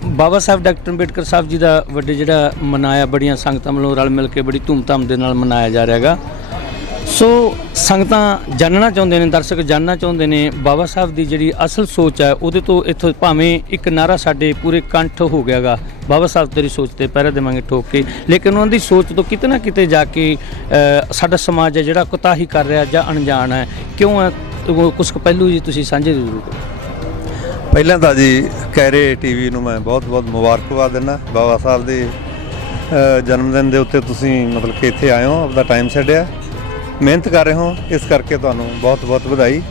ਬਾਬਾ ਸਾਹਿਬ ਡਾਕਟਰ ਅੰਬੇਦਕਰ ਸਾਹਿਬ ਜੀ ਦਾ ਵੱਡੇ ਜਿਹੜਾ ਮਨਾਇਆ, ਬੜੀਆਂ ਸੰਗਤਾਂ ਵੱਲੋਂ ਰਲ ਮਿਲ ਕੇ ਬੜੀ ਧੂਮਧਾਮ ਦੇ ਨਾਲ ਮਨਾਇਆ ਜਾ ਰਿਹਾ ਹੈਗਾ। ਸੋ ਸੰਗਤਾਂ ਜਾਣਨਾ ਚਾਹੁੰਦੇ ਨੇ, ਦਰਸ਼ਕ ਜਾਣਨਾ ਚਾਹੁੰਦੇ ਨੇ ਬਾਬਾ ਸਾਹਿਬ ਦੀ ਜਿਹੜੀ ਅਸਲ ਸੋਚ ਹੈ ਉਹਦੇ ਤੋਂ। ਇੱਥੋਂ ਭਾਵੇਂ ਇੱਕ ਨਾਰਾ ਸਾਡੇ ਪੂਰੇ ਕੰਠ ਹੋ ਗਿਆ ਗਾ, ਬਾਬਾ ਸਾਹਿਬ ਤੇਰੀ ਸੋਚ ਤੇ ਪਹਿਰਾ ਦੇਵਾਂਗੇ ਠੋਕ ਕੇ, ਲੇਕਿਨ ਉਹਨਾਂ ਦੀ ਸੋਚ ਤੋਂ ਕਿਤੇ ਨਾ ਕਿਤੇ ਜਾ ਕੇ ਸਾਡਾ ਸਮਾਜ ਹੈ ਜਿਹੜਾ ਕੁਤਾਹੀ ਕਰ ਰਿਹਾ ਜਾਂ ਅਣਜਾਣ ਹੈ। ਕਿਉਂ ਹੈ? ਕੁਝ ਕੁ ਪਹਿਲੂ ਜੀ ਤੁਸੀਂ ਸਾਂਝੇ ਜ਼ਰੂਰ ਕਰੋ। ਪਹਿਲਾਂ ਤਾਂ ਜੀ ਕੈਰੇ TV ਨੂੰ ਮੈਂ ਬਹੁਤ ਬਹੁਤ ਮੁਬਾਰਕਬਾਦ ਦਿੰਦਾ। ਬਾਬਾ ਸਾਹਿਬ ਦੇ ਜਨਮ ਦਿਨ ਦੇ ਉੱਤੇ ਤੁਸੀਂ ਮਤਲਬ ਕਿ ਇੱਥੇ ਆਏ ਹੋ, ਆਪਦਾ ਟਾਈਮ ਛੱਡਿਆ, ਮਿਹਨਤ ਕਰ ਰਹੇ ਹੋ, ਇਸ ਕਰਕੇ ਤੁਹਾਨੂੰ ਬਹੁਤ ਬਹੁਤ ਵਧਾਈ।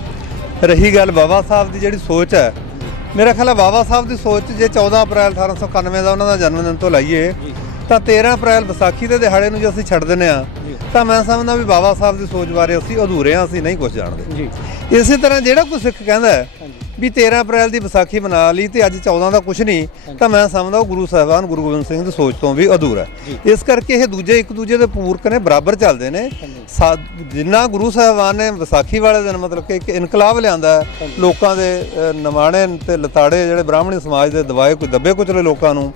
ਰਹੀ ਗੱਲ ਬਾਬਾ ਸਾਹਿਬ ਦੀ ਜਿਹੜੀ ਸੋਚ ਹੈ, ਮੇਰਾ ਖਿਆਲ ਹੈ ਬਾਬਾ ਸਾਹਿਬ ਦੀ ਸੋਚ ਜੇ 14 ਅਪ੍ਰੈਲ 1891 ਦਾ ਉਹਨਾਂ ਦਾ ਜਨਮ ਦਿਨ ਤੋਂ ਲਾਈਏ ਤਾਂ 13 ਅਪ੍ਰੈਲ ਵਿਸਾਖੀ ਦੇ ਦਿਹਾੜੇ ਨੂੰ ਜੇ ਅਸੀਂ ਛੱਡ ਦਿੰਦੇ ਹਾਂ ਤਾਂ ਮੈਂ ਸਮਝਦਾ ਵੀ ਬਾਬਾ ਸਾਹਿਬ ਦੀ ਸੋਚ ਬਾਰੇ ਅਸੀਂ ਅਧੂਰੇ ਹਾਂ, ਅਸੀਂ ਨਹੀਂ ਕੁਝ ਜਾਣਦੇ। ਇਸੇ ਤਰ੍ਹਾਂ ਜਿਹੜਾ ਕੋਈ ਸਿੱਖ ਕਹਿੰਦਾ ਹੈ ਵੀ 13 ਅਪ੍ਰੈਲ ਦੀ ਵਿਸਾਖੀ ਮਨਾ ਲਈ ਤੇ ਅੱਜ 14 ਦਾ ਕੁਝ ਨਹੀਂ, ਤਾਂ ਮੈਂ ਸਮਝਦਾ ਉਹ ਗੁਰੂ ਸਾਹਿਬਾਨ ਗੁਰੂ ਗੋਬਿੰਦ ਸਿੰਘ ਦੀ ਸੋਚ ਤੋਂ ਵੀ ਅਧੂਰਾ। ਇਸ ਕਰਕੇ ਇਹ ਦੂਜੇ ਇੱਕ ਦੂਜੇ ਦੇ ਪੂਰਕ ਨੇ, ਬਰਾਬਰ ਚੱਲਦੇ ਨੇ। ਜਿੰਨਾ ਗੁਰੂ ਸਾਹਿਬਾਨ ਨੇ ਵਿਸਾਖੀ ਵਾਲੇ ਦਿਨ ਮਤਲਬ ਕਿ ਇੱਕ ਇਨਕਲਾਬ ਲਿਆਂਦਾ ਲੋਕਾਂ ਦੇ ਨਿਮਾਣੇ ਤੇ ਲਤਾੜੇ ਜਿਹੜੇ ਬ੍ਰਾਹਮਣੀ ਸਮਾਜ ਦੇ ਦਬਾਏ ਕੋਈ ਦੱਬੇ ਕੁਚਲੇ ਲੋਕਾਂ ਨੂੰ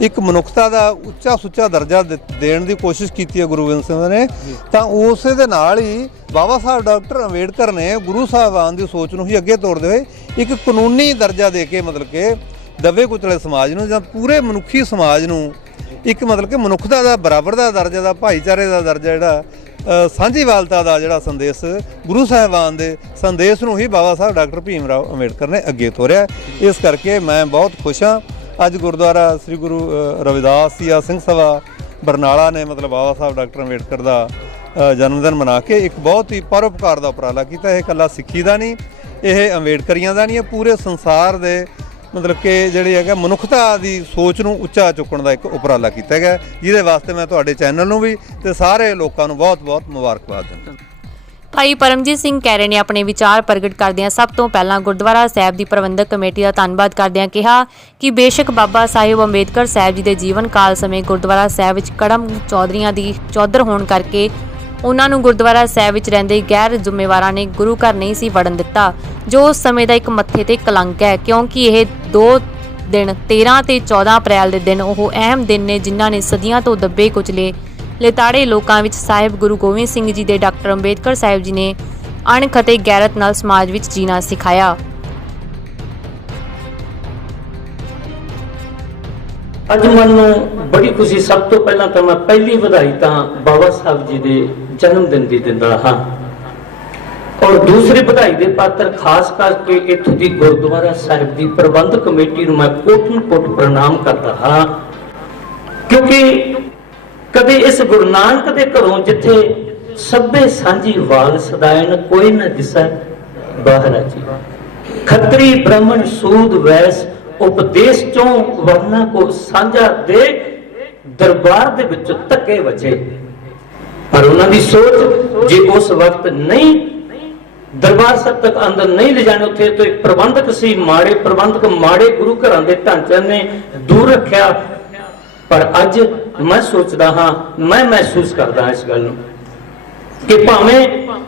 ਇੱਕ ਮਨੁੱਖਤਾ ਦਾ ਉੱਚਾ ਸੁੱਚਾ ਦਰਜਾ ਦੇਣ ਦੀ ਕੋਸ਼ਿਸ਼ ਕੀਤੀ ਹੈ ਗੁਰੂ ਗੋਬਿੰਦ ਸਿੰਘ ਨੇ। ਤਾਂ ਉਸੇ ਦੇ ਨਾਲ ਹੀ ਬਾਬਾ ਸਾਹਿਬ ਡਾਕਟਰ ਅੰਬੇਡਕਰ ਨੇ ਗੁਰੂ ਸਾਹਿਬਾਨ ਦੀ ਸੋਚ ਨੂੰ ਹੀ ਅੱਗੇ ਤੋਰਦੇ ਹੋਏ ਇੱਕ ਕਾਨੂੰਨੀ ਦਰਜਾ ਦੇ ਕੇ ਮਤਲਬ ਕਿ ਦੱਬੇ ਕੁਚਲੇ ਸਮਾਜ ਨੂੰ ਜਾਂ ਪੂਰੇ ਮਨੁੱਖੀ ਸਮਾਜ ਨੂੰ ਇੱਕ ਮਤਲਬ ਕਿ ਮਨੁੱਖਤਾ ਦਾ ਬਰਾਬਰ ਦਾ ਦਰਜਾ ਦਾ ਭਾਈਚਾਰੇ ਦਾ ਦਰਜਾ ਜਿਹੜਾ ਸਾਂਝੀਵਾਲਤਾ ਦਾ ਜਿਹੜਾ ਸੰਦੇਸ਼ ਗੁਰੂ ਸਾਹਿਬਾਨ ਦੇ ਸੰਦੇਸ਼ ਨੂੰ ਹੀ ਬਾਬਾ ਸਾਹਿਬ ਡਾਕਟਰ ਭੀਮ ਰਾਓ ਅੰਬੇਡਕਰ ਨੇ ਅੱਗੇ ਤੋਰਿਆ। ਇਸ ਕਰਕੇ ਮੈਂ ਬਹੁਤ ਖੁਸ਼ ਹਾਂ ਅੱਜ ਗੁਰਦੁਆਰਾ ਸ੍ਰੀ ਗੁਰੂ ਰਵਿਦਾਸ ਜੀ ਸਿੰਘ ਸਭਾ ਬਰਨਾਲਾ ਨੇ ਮਤਲਬ ਬਾਬਾ ਸਾਹਿਬ ਡਾਕਟਰ ਅੰਬੇਡਕਰ ਦਾ ਜਨਮ ਦਿਨ ਮਨਾ ਕੇ ਇੱਕ ਬਹੁਤ ਹੀ ਪਰਉਪਕਾਰ ਦਾ ਉਪਰਾਲਾ ਕੀਤਾ। ਇਹ ਇਕੱਲਾ ਸਿੱਖੀ ਦਾ ਨਹੀਂ, ਇਹ ਅੰਬੇਡਕਰੀਆਂ ਦਾ ਨਹੀਂ, ਇਹ ਪੂਰੇ ਸੰਸਾਰ ਦੇ ਮਤਲਬ ਕਿ ਜਿਹੜੀ ਹੈਗਾ ਮਨੁੱਖਤਾ ਦੀ ਸੋਚ ਨੂੰ ਉੱਚਾ ਚੁੱਕਣ ਦਾ ਇੱਕ ਉਪਰਾਲਾ ਕੀਤਾ ਗਿਆ, ਜਿਹਦੇ ਵਾਸਤੇ ਮੈਂ ਤੁਹਾਡੇ ਚੈਨਲ ਨੂੰ ਵੀ ਤੇ ਸਾਰੇ ਲੋਕਾਂ ਨੂੰ ਬਹੁਤ-ਬਹੁਤ ਮੁਬਾਰਕਬਾਦ ਦਿੰਦਾ। ਭਾਈ ਪਰਮਜੀਤ ਸਿੰਘ ਕੈਰੇ ਨੇ ਆਪਣੇ ਵਿਚਾਰ ਪ੍ਰਗਟ ਕਰਦਿਆਂ ਸਭ ਤੋਂ ਪਹਿਲਾਂ ਗੁਰਦੁਆਰਾ ਸਾਹਿਬ ਦੀ ਪ੍ਰਬੰਧਕ ਕਮੇਟੀ ਦਾ ਧੰਨਵਾਦ ਕਰਦਿਆਂ ਕਿਹਾ ਕਿ ਬੇਸ਼ੱਕ ਬਾਬਾ ਸਾਹਿਬ ਅੰਬੇਦਕਰ ਸਾਹਿਬ ਜੀ ਦੇ ਜੀਵਨ ਕਾਲ ਸਮੇਂ ਗੁਰਦੁਆਰਾ ਸਾਹਿਬ ਵਿੱਚ ਕੜਮ ਚੌਧਰੀਆਂ ਦੀ ਚੌਧਰ ਹੋਣ ਕਰਕੇ ਉਹਨਾਂ ਨੂੰ ਗੁਰਦੁਆਰਾ ਸਾਹਿਬ ਵਿੱਚ ਰਹਿੰਦੇ ਗੈਰ ਜ਼ਿੰਮੇਵਾਰਾਂ ਨੇ ਗੁਰੂ ਘਰ ਨਹੀਂ ਸੀ ਵੜਨ ਦਿੱਤਾ, ਜੋ ਉਸ ਸਮੇਂ ਦਾ ਇੱਕ ਮੱਥੇ ਤੇ ਕਲੰਕ ਹੈ, ਕਿਉਂਕਿ ਇਹ 2 ਦਿਨ 13 ਤੇ 14 ਅਪ੍ਰੈਲ ਦੇ ਦਿਨ ਉਹ ਅਹਿਮ ਦਿਨ ਨੇ ਜਿਨ੍ਹਾਂ ਨੇ ਸਦੀਆਂ ਤੋਂ ਦੱਬੇ ਕੁਚਲੇ ਲਿਤਾੜੇ ਲੋਕਾਂ ਵਿੱਚ ਸਾਹਿਬ ਗੁਰੂ ਗੋਬਿੰਦ ਸਿੰਘ ਜੀ ਦੇ ਡਾਕਟਰ ਅੰਬੇਦਕਰ ਸਾਹਿਬ ਜੀ ਨੇ ਅਣਖ ਅਤੇ ਗੈਰਤ ਨਾਲ ਸਮਾਜ ਵਿੱਚ ਜੀਣਾ ਸਿਖਾਇਆ। ਅੱਜ ਮੈਨੂੰ ਬੜੀ ਖੁਸ਼ੀ, ਸਭ ਤੋਂ ਪਹਿਲਾਂ ਤਾਂ ਮੈਂ ਪਹਿਲੀ ਵਧਾਈ ਤਾਂ ਬਾਬਾ ਸਾਹਿਬ ਜੀ ਦੇ ਜਨਮ ਦਿਨ ਦੀ ਦਿੰਦਾ ਹਾਂ ਔਰ ਦੂਸਰੀ ਵਧਾਈ ਦੇ ਪਾਤਰ ਖਾਸ ਕਰਕੇ ਇੱਥੋਂ ਦੀ ਗੁਰਦੁਆਰਾ ਸਾਹਿਬ ਦੀ ਪ੍ਰਬੰਧਕ ਕਮੇਟੀ ਨੂੰ ਮੈਂ ਕੋਟਨ-ਕੋਟ ਪ੍ਰਣਾਮ ਕਰਦਾ ਹਾਂ, ਕਿਉਂਕਿ ਕਦੇ ਇਸ ਗੁਰੂ ਨਾਨਕ ਦੇ ਘਰੋਂ ਜਿੱਥੇ ਸਭੇ ਸਾਂਝੀ ਵਾਲ ਸਦਾਇਨ ਕੋਈ ਨਾ ਦਿਸੈ ਬਾਹਰ ਜੀ, ਖੱਤਰੀ ਬ੍ਰਾਹਮਣ ਸੂਦ ਵੈਸ ਉਪਦੇਸ਼ ਚੋਂ ਵਰਨਾ ਕੋ ਸਾਂਝਾ ਦੇ ਦਰਬਾਰ ਦੇ ਵਿੱਚ ਧੱਕੇ ਵਜੇ। ਪਰ ਉਹਨਾਂ ਦੀ ਸੋਚ ਜੇ ਉਸ ਵਕਤ ਨਹੀਂ ਦਰਬਾਰ ਸਾਹਿਬ ਤੱਕ ਅੰਦਰ ਨਹੀਂ ਲਿਜਾਣੇ, ਉੱਥੇ ਤੋਂ ਇੱਕ ਪ੍ਰਬੰਧਕ ਸੀ, ਮਾੜੇ ਪ੍ਰਬੰਧਕ ਮਾੜੇ ਗੁਰੂ ਘਰਾਂ ਦੇ ਢਾਂਚਿਆਂ ਨੇ ਦੂਰ ਰੱਖਿਆ। ਪਰ ਅੱਜ ਮੈਂ ਸੋਚਦਾ ਹਾਂ, ਮੈਂ ਮਹਿਸੂਸ ਕਰਦਾ ਇਸ ਗੱਲ ਨੂੰ ਕਿ ਭਾਵੇਂ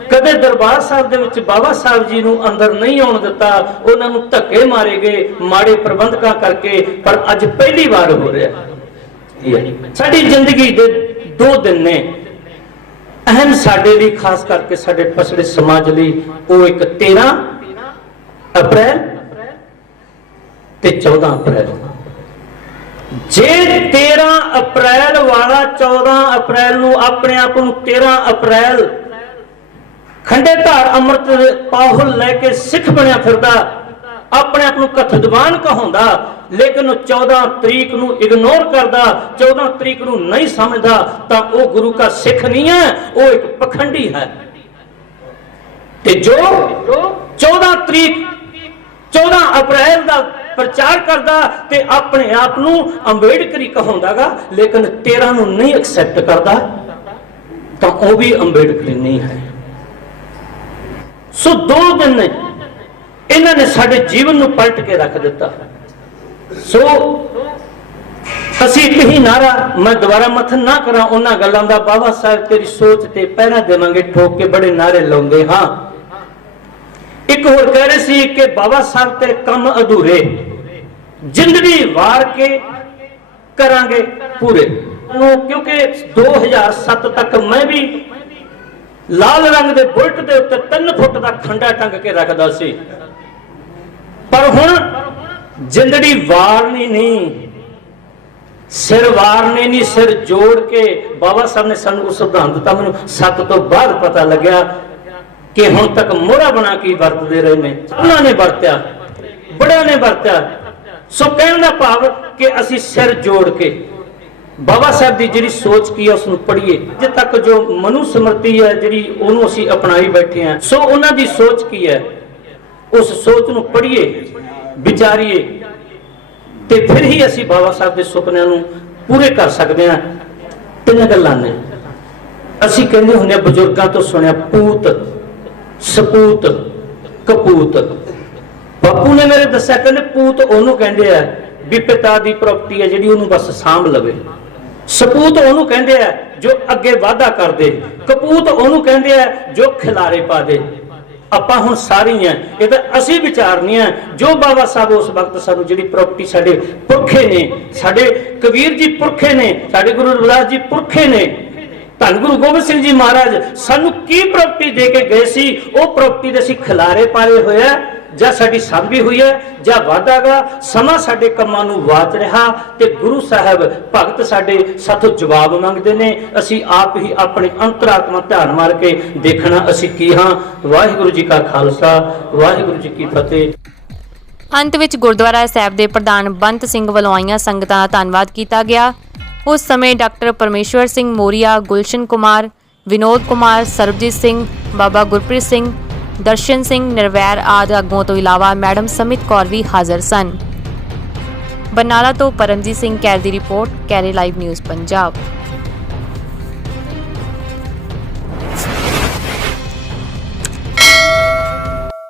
ਕਦੇ ਦਰਬਾਰ ਸਾਹਿਬ ਦੇ ਵਿੱਚ ਬਾਬਾ ਸਾਹਿਬ ਜੀ ਨੂੰ ਅੰਦਰ ਨਹੀਂ ਆਉਣ ਦਿੱਤਾ, ਉਹਨਾਂ ਨੂੰ ਧੱਕੇ ਮਾਰੇ ਗਏ ਮਾੜੇ ਪ੍ਰਬੰਧਕਾਂ ਕਰਕੇ, ਪਰ ਅੱਜ ਪਹਿਲੀ ਵਾਰ ਹੋ ਰਿਹਾ। ਸਾਡੀ ਜ਼ਿੰਦਗੀ ਦੇ 2 ਦਿਨ ਨੇ ਅਹਿਮ ਸਾਡੇ ਲਈ, ਖਾਸ ਕਰਕੇ ਸਾਡੇ ਪਛੜੇ ਸਮਾਜ ਲਈ। ਉਹ ਇੱਕ 13 ਅਪ੍ਰੈਲ ਤੇ 14 ਅਪ੍ਰੈਲ। ਜੇ 13 ਅਪ੍ਰੈਲ ਵਾਲਾ 14 ਅਪ੍ਰੈਲ ਨੂੰ ਆਪਣੇ ਆਪ ਨੂੰ 13 ਅਪ੍ਰੈਲ ਖੰਡੇ ਧਾਰ ਅੰਮ੍ਰਿਤ ਪਾਹੁਲ ਲੈ ਕੇ ਸਿੱਖ ਬਣਿਆ ਫਿਰਦਾ, ਆਪਣੇ ਆਪ ਨੂੰ ਕਥਦਵਾਨ ਕਹਾਉਂਦਾ, ਲੇਕਿਨ 14 ਤਰੀਕ ਨੂੰ ਇਗਨੋਰ ਕਰਦਾ, 14 ਤਰੀਕ ਨੂੰ ਨਹੀਂ ਸਮਝਦਾ, ਤਾਂ ਉਹ ਗੁਰੂ ਦਾ ਸਿੱਖ ਨਹੀਂ ਹੈ, ਉਹ ਇੱਕ ਪਖੰਡੀ ਹੈ। ਤੇ ਜੋ 14 ਤਰੀਕ 14 ਅਪ੍ਰੈਲ ਦਾ ਪ੍ਰਚਾਰ ਕਰਦਾ ਤੇ ਆਪਣੇ ਆਪ ਨੂੰ ਅੰਬੇਡਕਰੀ ਕਹਾਉਂਦਾਗਾ, ਲੇਕਿਨ 13 ਨੂੰ ਨਹੀਂ ਐਕਸੈਪਟ ਕਰਦਾ, ਤਾਂ ਉਹ ਵੀ ਅੰਬੇਡਕਰੀ ਨਹੀਂ ਹੈ। ਸੋ 2 ਦਿਨ ਨੇ ਇਹਨਾਂ ਨੇ ਸਾਡੇ ਜੀਵਨ ਨੂੰ ਪਲਟ ਕੇ ਰੱਖ ਦਿੱਤਾ। ਸੋ ਅਸੀਂ ਇੱਕ ਹੀ ਨਾਰਾ, ਮੈਂ ਦੁਬਾਰਾ ਮੱਥਨ ਨਾ ਕਰਾਂ ਉਹਨਾਂ ਗੱਲਾਂ ਦਾ, ਬਾਬਾ ਸਾਹਿਬ ਤੇਰੀ ਸੋਚ ਤੇ ਪਹਿਰਾ ਦੇਵਾਂਗੇ ਠੋਕ ਕੇ ਬੜੇ ਨਾਰੇ ਲਾਉਂਦੇ ਹਾਂ। ਇੱਕ ਹੋਰ ਕਹਿ ਰਹੇ ਸੀ ਕਿ ਬਾਬਾ ਸਾਹਿਬ ਤੇ ਕੰਮ ਅਧੂਰੇ, ਜ਼ਿੰਦਗੀ ਵਾਰ ਕੇ ਕਰਾਂਗੇ ਪੂਰੇ। ਕਿਉਂਕਿ 2007 ਤੱਕ ਮੈਂ ਵੀ ਲਾਲ ਰੰਗ ਦੇ ਬੁਲਟ ਦੇ ਉੱਤੇ 3 ਫੁੱਟ ਦਾ ਖੰਡਾ ਟੰਗ ਕੇ ਰੱਖਦਾ ਸੀ, ਪਰ ਹੁਣ ਜ਼ਿੰਦਗੀ ਵਾਰਨੀ ਨਹੀਂ, ਸਿਰ ਵਾਰਨੇ ਨਹੀਂ, ਸਿਰ ਜੋੜ ਕੇ ਬਾਬਾ ਸਾਹਿਬ ਨੇ ਸਾਨੂੰ ਉਹ ਸਿਧਾਂਤ ਦਿੱਤਾ। ਮੈਨੂੰ 7 ਤੋਂ ਬਾਅਦ ਪਤਾ ਲੱਗਿਆ ਕਿ ਹੁਣ ਤੱਕ ਮੋਹਰਾ ਬਣਾ ਕੇ ਵਰਤਦੇ ਰਹੇ ਨੇ, ਉਹਨਾਂ ਨੇ ਵਰਤਿਆ, ਬੜਿਆਂ ਨੇ ਵਰਤਿਆ। ਸੋ ਕਹਿਣ ਦਾ ਭਾਵ ਕਿ ਅਸੀਂ ਸਿਰ ਜੋੜ ਕੇ ਬਾਬਾ ਸਾਹਿਬ ਦੀ ਜਿਹੜੀ ਸੋਚ ਕੀ ਹੈ ਉਸ ਨੂੰ ਪੜ੍ਹੀਏ। ਅਜੇ ਤੱਕ ਜੋ ਮਨੂ ਸਮਰਤੀ ਹੈ ਜਿਹੜੀ, ਉਹਨੂੰ ਅਸੀਂ ਅਪਣਾਈ ਬੈਠੇ ਹਾਂ। ਸੋ ਉਹਨਾਂ ਦੀ ਸੋਚ ਕੀ ਹੈ, ਉਸ ਸੋਚ ਨੂੰ ਪੜ੍ਹੀਏ, ਵਿਚਾਰੀਏ, ਤੇ ਫਿਰ ਹੀ ਅਸੀਂ ਬਾਬਾ ਸਾਹਿਬ ਦੇ ਸੁਪਨਿਆਂ ਨੂੰ ਪੂਰੇ ਕਰ ਸਕਦੇ ਹਾਂ। 3 ਗੱਲਾਂ ਨੇ। ਅਸੀਂ ਕਹਿੰਦੇ ਹੁੰਦੇ ਆ, ਬਜ਼ੁਰਗਾਂ ਤੋਂ ਸੁਣਿਆ, ਪੂਤ ਸਪੂਤ ਕਪੂਤ। ਬਾਪੂ ਨੇ ਮੇਰੇ ਦੱਸਿਆ, ਕਹਿੰਦੇ ਪੂਤ ਉਹਨੂੰ ਕਹਿੰਦੇ ਆ ਵੀ ਪਿਤਾ ਦੀ ਪ੍ਰਾਪਰਟੀ ਹੈ ਜਿਹੜੀ ਉਹਨੂੰ ਬਸ ਸਾਂਭ ਲਵੇ, ਸਪੂਤ ਉਹਨੂੰ ਕਹਿੰਦੇ ਆ ਜੋ ਅੱਗੇ ਵਾਅਦਾ ਕਰਦੇ, ਕਪੂਤ ਉਹਨੂੰ ਕਹਿੰਦੇ ਆ ਜੋ ਖਿਲਾਰੇ ਪਾ ਦੇ। ਆਪਾਂ ਹੁਣ ਸਾਰੀਆਂ ਇਹ ਤਾਂ ਅਸੀਂ ਵਿਚਾਰਨੀਆਂ ਜੋ ਬਾਬਾ ਸਾਹਿਬ ਉਸ ਵਕਤ ਸਾਨੂੰ ਜਿਹੜੀ ਪ੍ਰਾਪਰਟੀ ਸਾਡੇ ਪੁਰਖੇ ਨੇ, ਸਾਡੇ ਕਬੀਰ ਜੀ ਪੁਰਖੇ ਨੇ, ਸਾਡੇ ਗੁਰੂ ਰਵਿਦਾਸ ਜੀ ਪੁਰਖੇ ਨੇ, ਧੰਨ ਗੁਰੂ ਗੋਬਿੰਦ ਸਿੰਘ ਜੀ ਮਹਾਰਾਜ ਸਾਨੂੰ ਕੀ ਪ੍ਰਾਪਰਟੀ ਦੇ ਕੇ ਗਏ ਸੀ, ਉਹ ਪ੍ਰਾਪਰਟੀ ਦੇ ਅਸੀਂ ਖਿਲਾਰੇ ਪਾਏ ਹੋਏ ਆ ਜਾਂ ਸਾਡੀ ਸਾਂਭੀ ਹੋਈ ਹੈ ਜਾਂ ਵਾਧਾਗਾ। ਸਮਾਂ ਸਾਡੇ ਕੰਮਾਂ ਨੂੰ ਵਾਚ ਰਿਹਾ ਤੇ ਗੁਰੂ ਸਾਹਿਬ ਭਗਤ ਸਾਡੇ ਸਾਥੋਂ ਜਵਾਬ ਮੰਗਦੇ ਨੇ। ਅਸੀਂ ਆਪ ਹੀ ਆਪਣੀ ਅੰਤਰਾਤਮਾ ਧਿਆਨ ਮਾਰ ਕੇ ਦੇਖਣਾ ਅਸੀਂ ਕੀ ਹਾਂ। ਵਾਹਿਗੁਰੂ ਜੀ ਕਾ ਖਾਲਸਾ, ਵਾਹਿਗੁਰੂ ਜੀ ਕੀ ਫਤਿਹ। ਅੰਤ ਵਿੱਚ ਗੁਰਦੁਆਰਾ ਸਾਹਿਬ ਦੇ ਪ੍ਰਧਾਨ ਬੰਤ ਸਿੰਘ ਵੱਲੋਂ ਆਈਆਂ ਸੰਗਤਾਂ ਦਾ ਧੰਨਵਾਦ ਕੀਤਾ ਗਿਆ। ਉਸ ਸਮੇਂ ਡਾਕਟਰ ਪਰਮੇਸ਼ਵਰ ਸਿੰਘ ਮੋਰੀਆ, ਗੁਲਸ਼ਨ ਕੁਮਾਰ, ਵਿਨੋਦ ਕੁਮਾਰ, ਸਰਬਜੀਤ ਸਿੰਘ, ਬਾਬਾ ਗੁਰਪ੍ਰੀਤ ਸਿੰਘ, ਦਰਸ਼ਨ ਸਿੰਘ, ਨਿਰਵੈਰ ਆਦਿ ਆਗੂਆਂ ਤੋਂ ਇਲਾਵਾ ਮੈਡਮ ਸਮਿਤ ਕੌਰ ਵੀ ਹਾਜ਼ਰ ਸਨ। ਬਰਨਾਲਾ ਤੋਂ ਪਰਮਜੀਤ ਸਿੰਘ ਕੈਰ ਦੀ ਰਿਪੋਰਟ, ਕੈਰੇ ਲਾਈਵ ਨਿਊਜ਼ ਪੰਜਾਬ।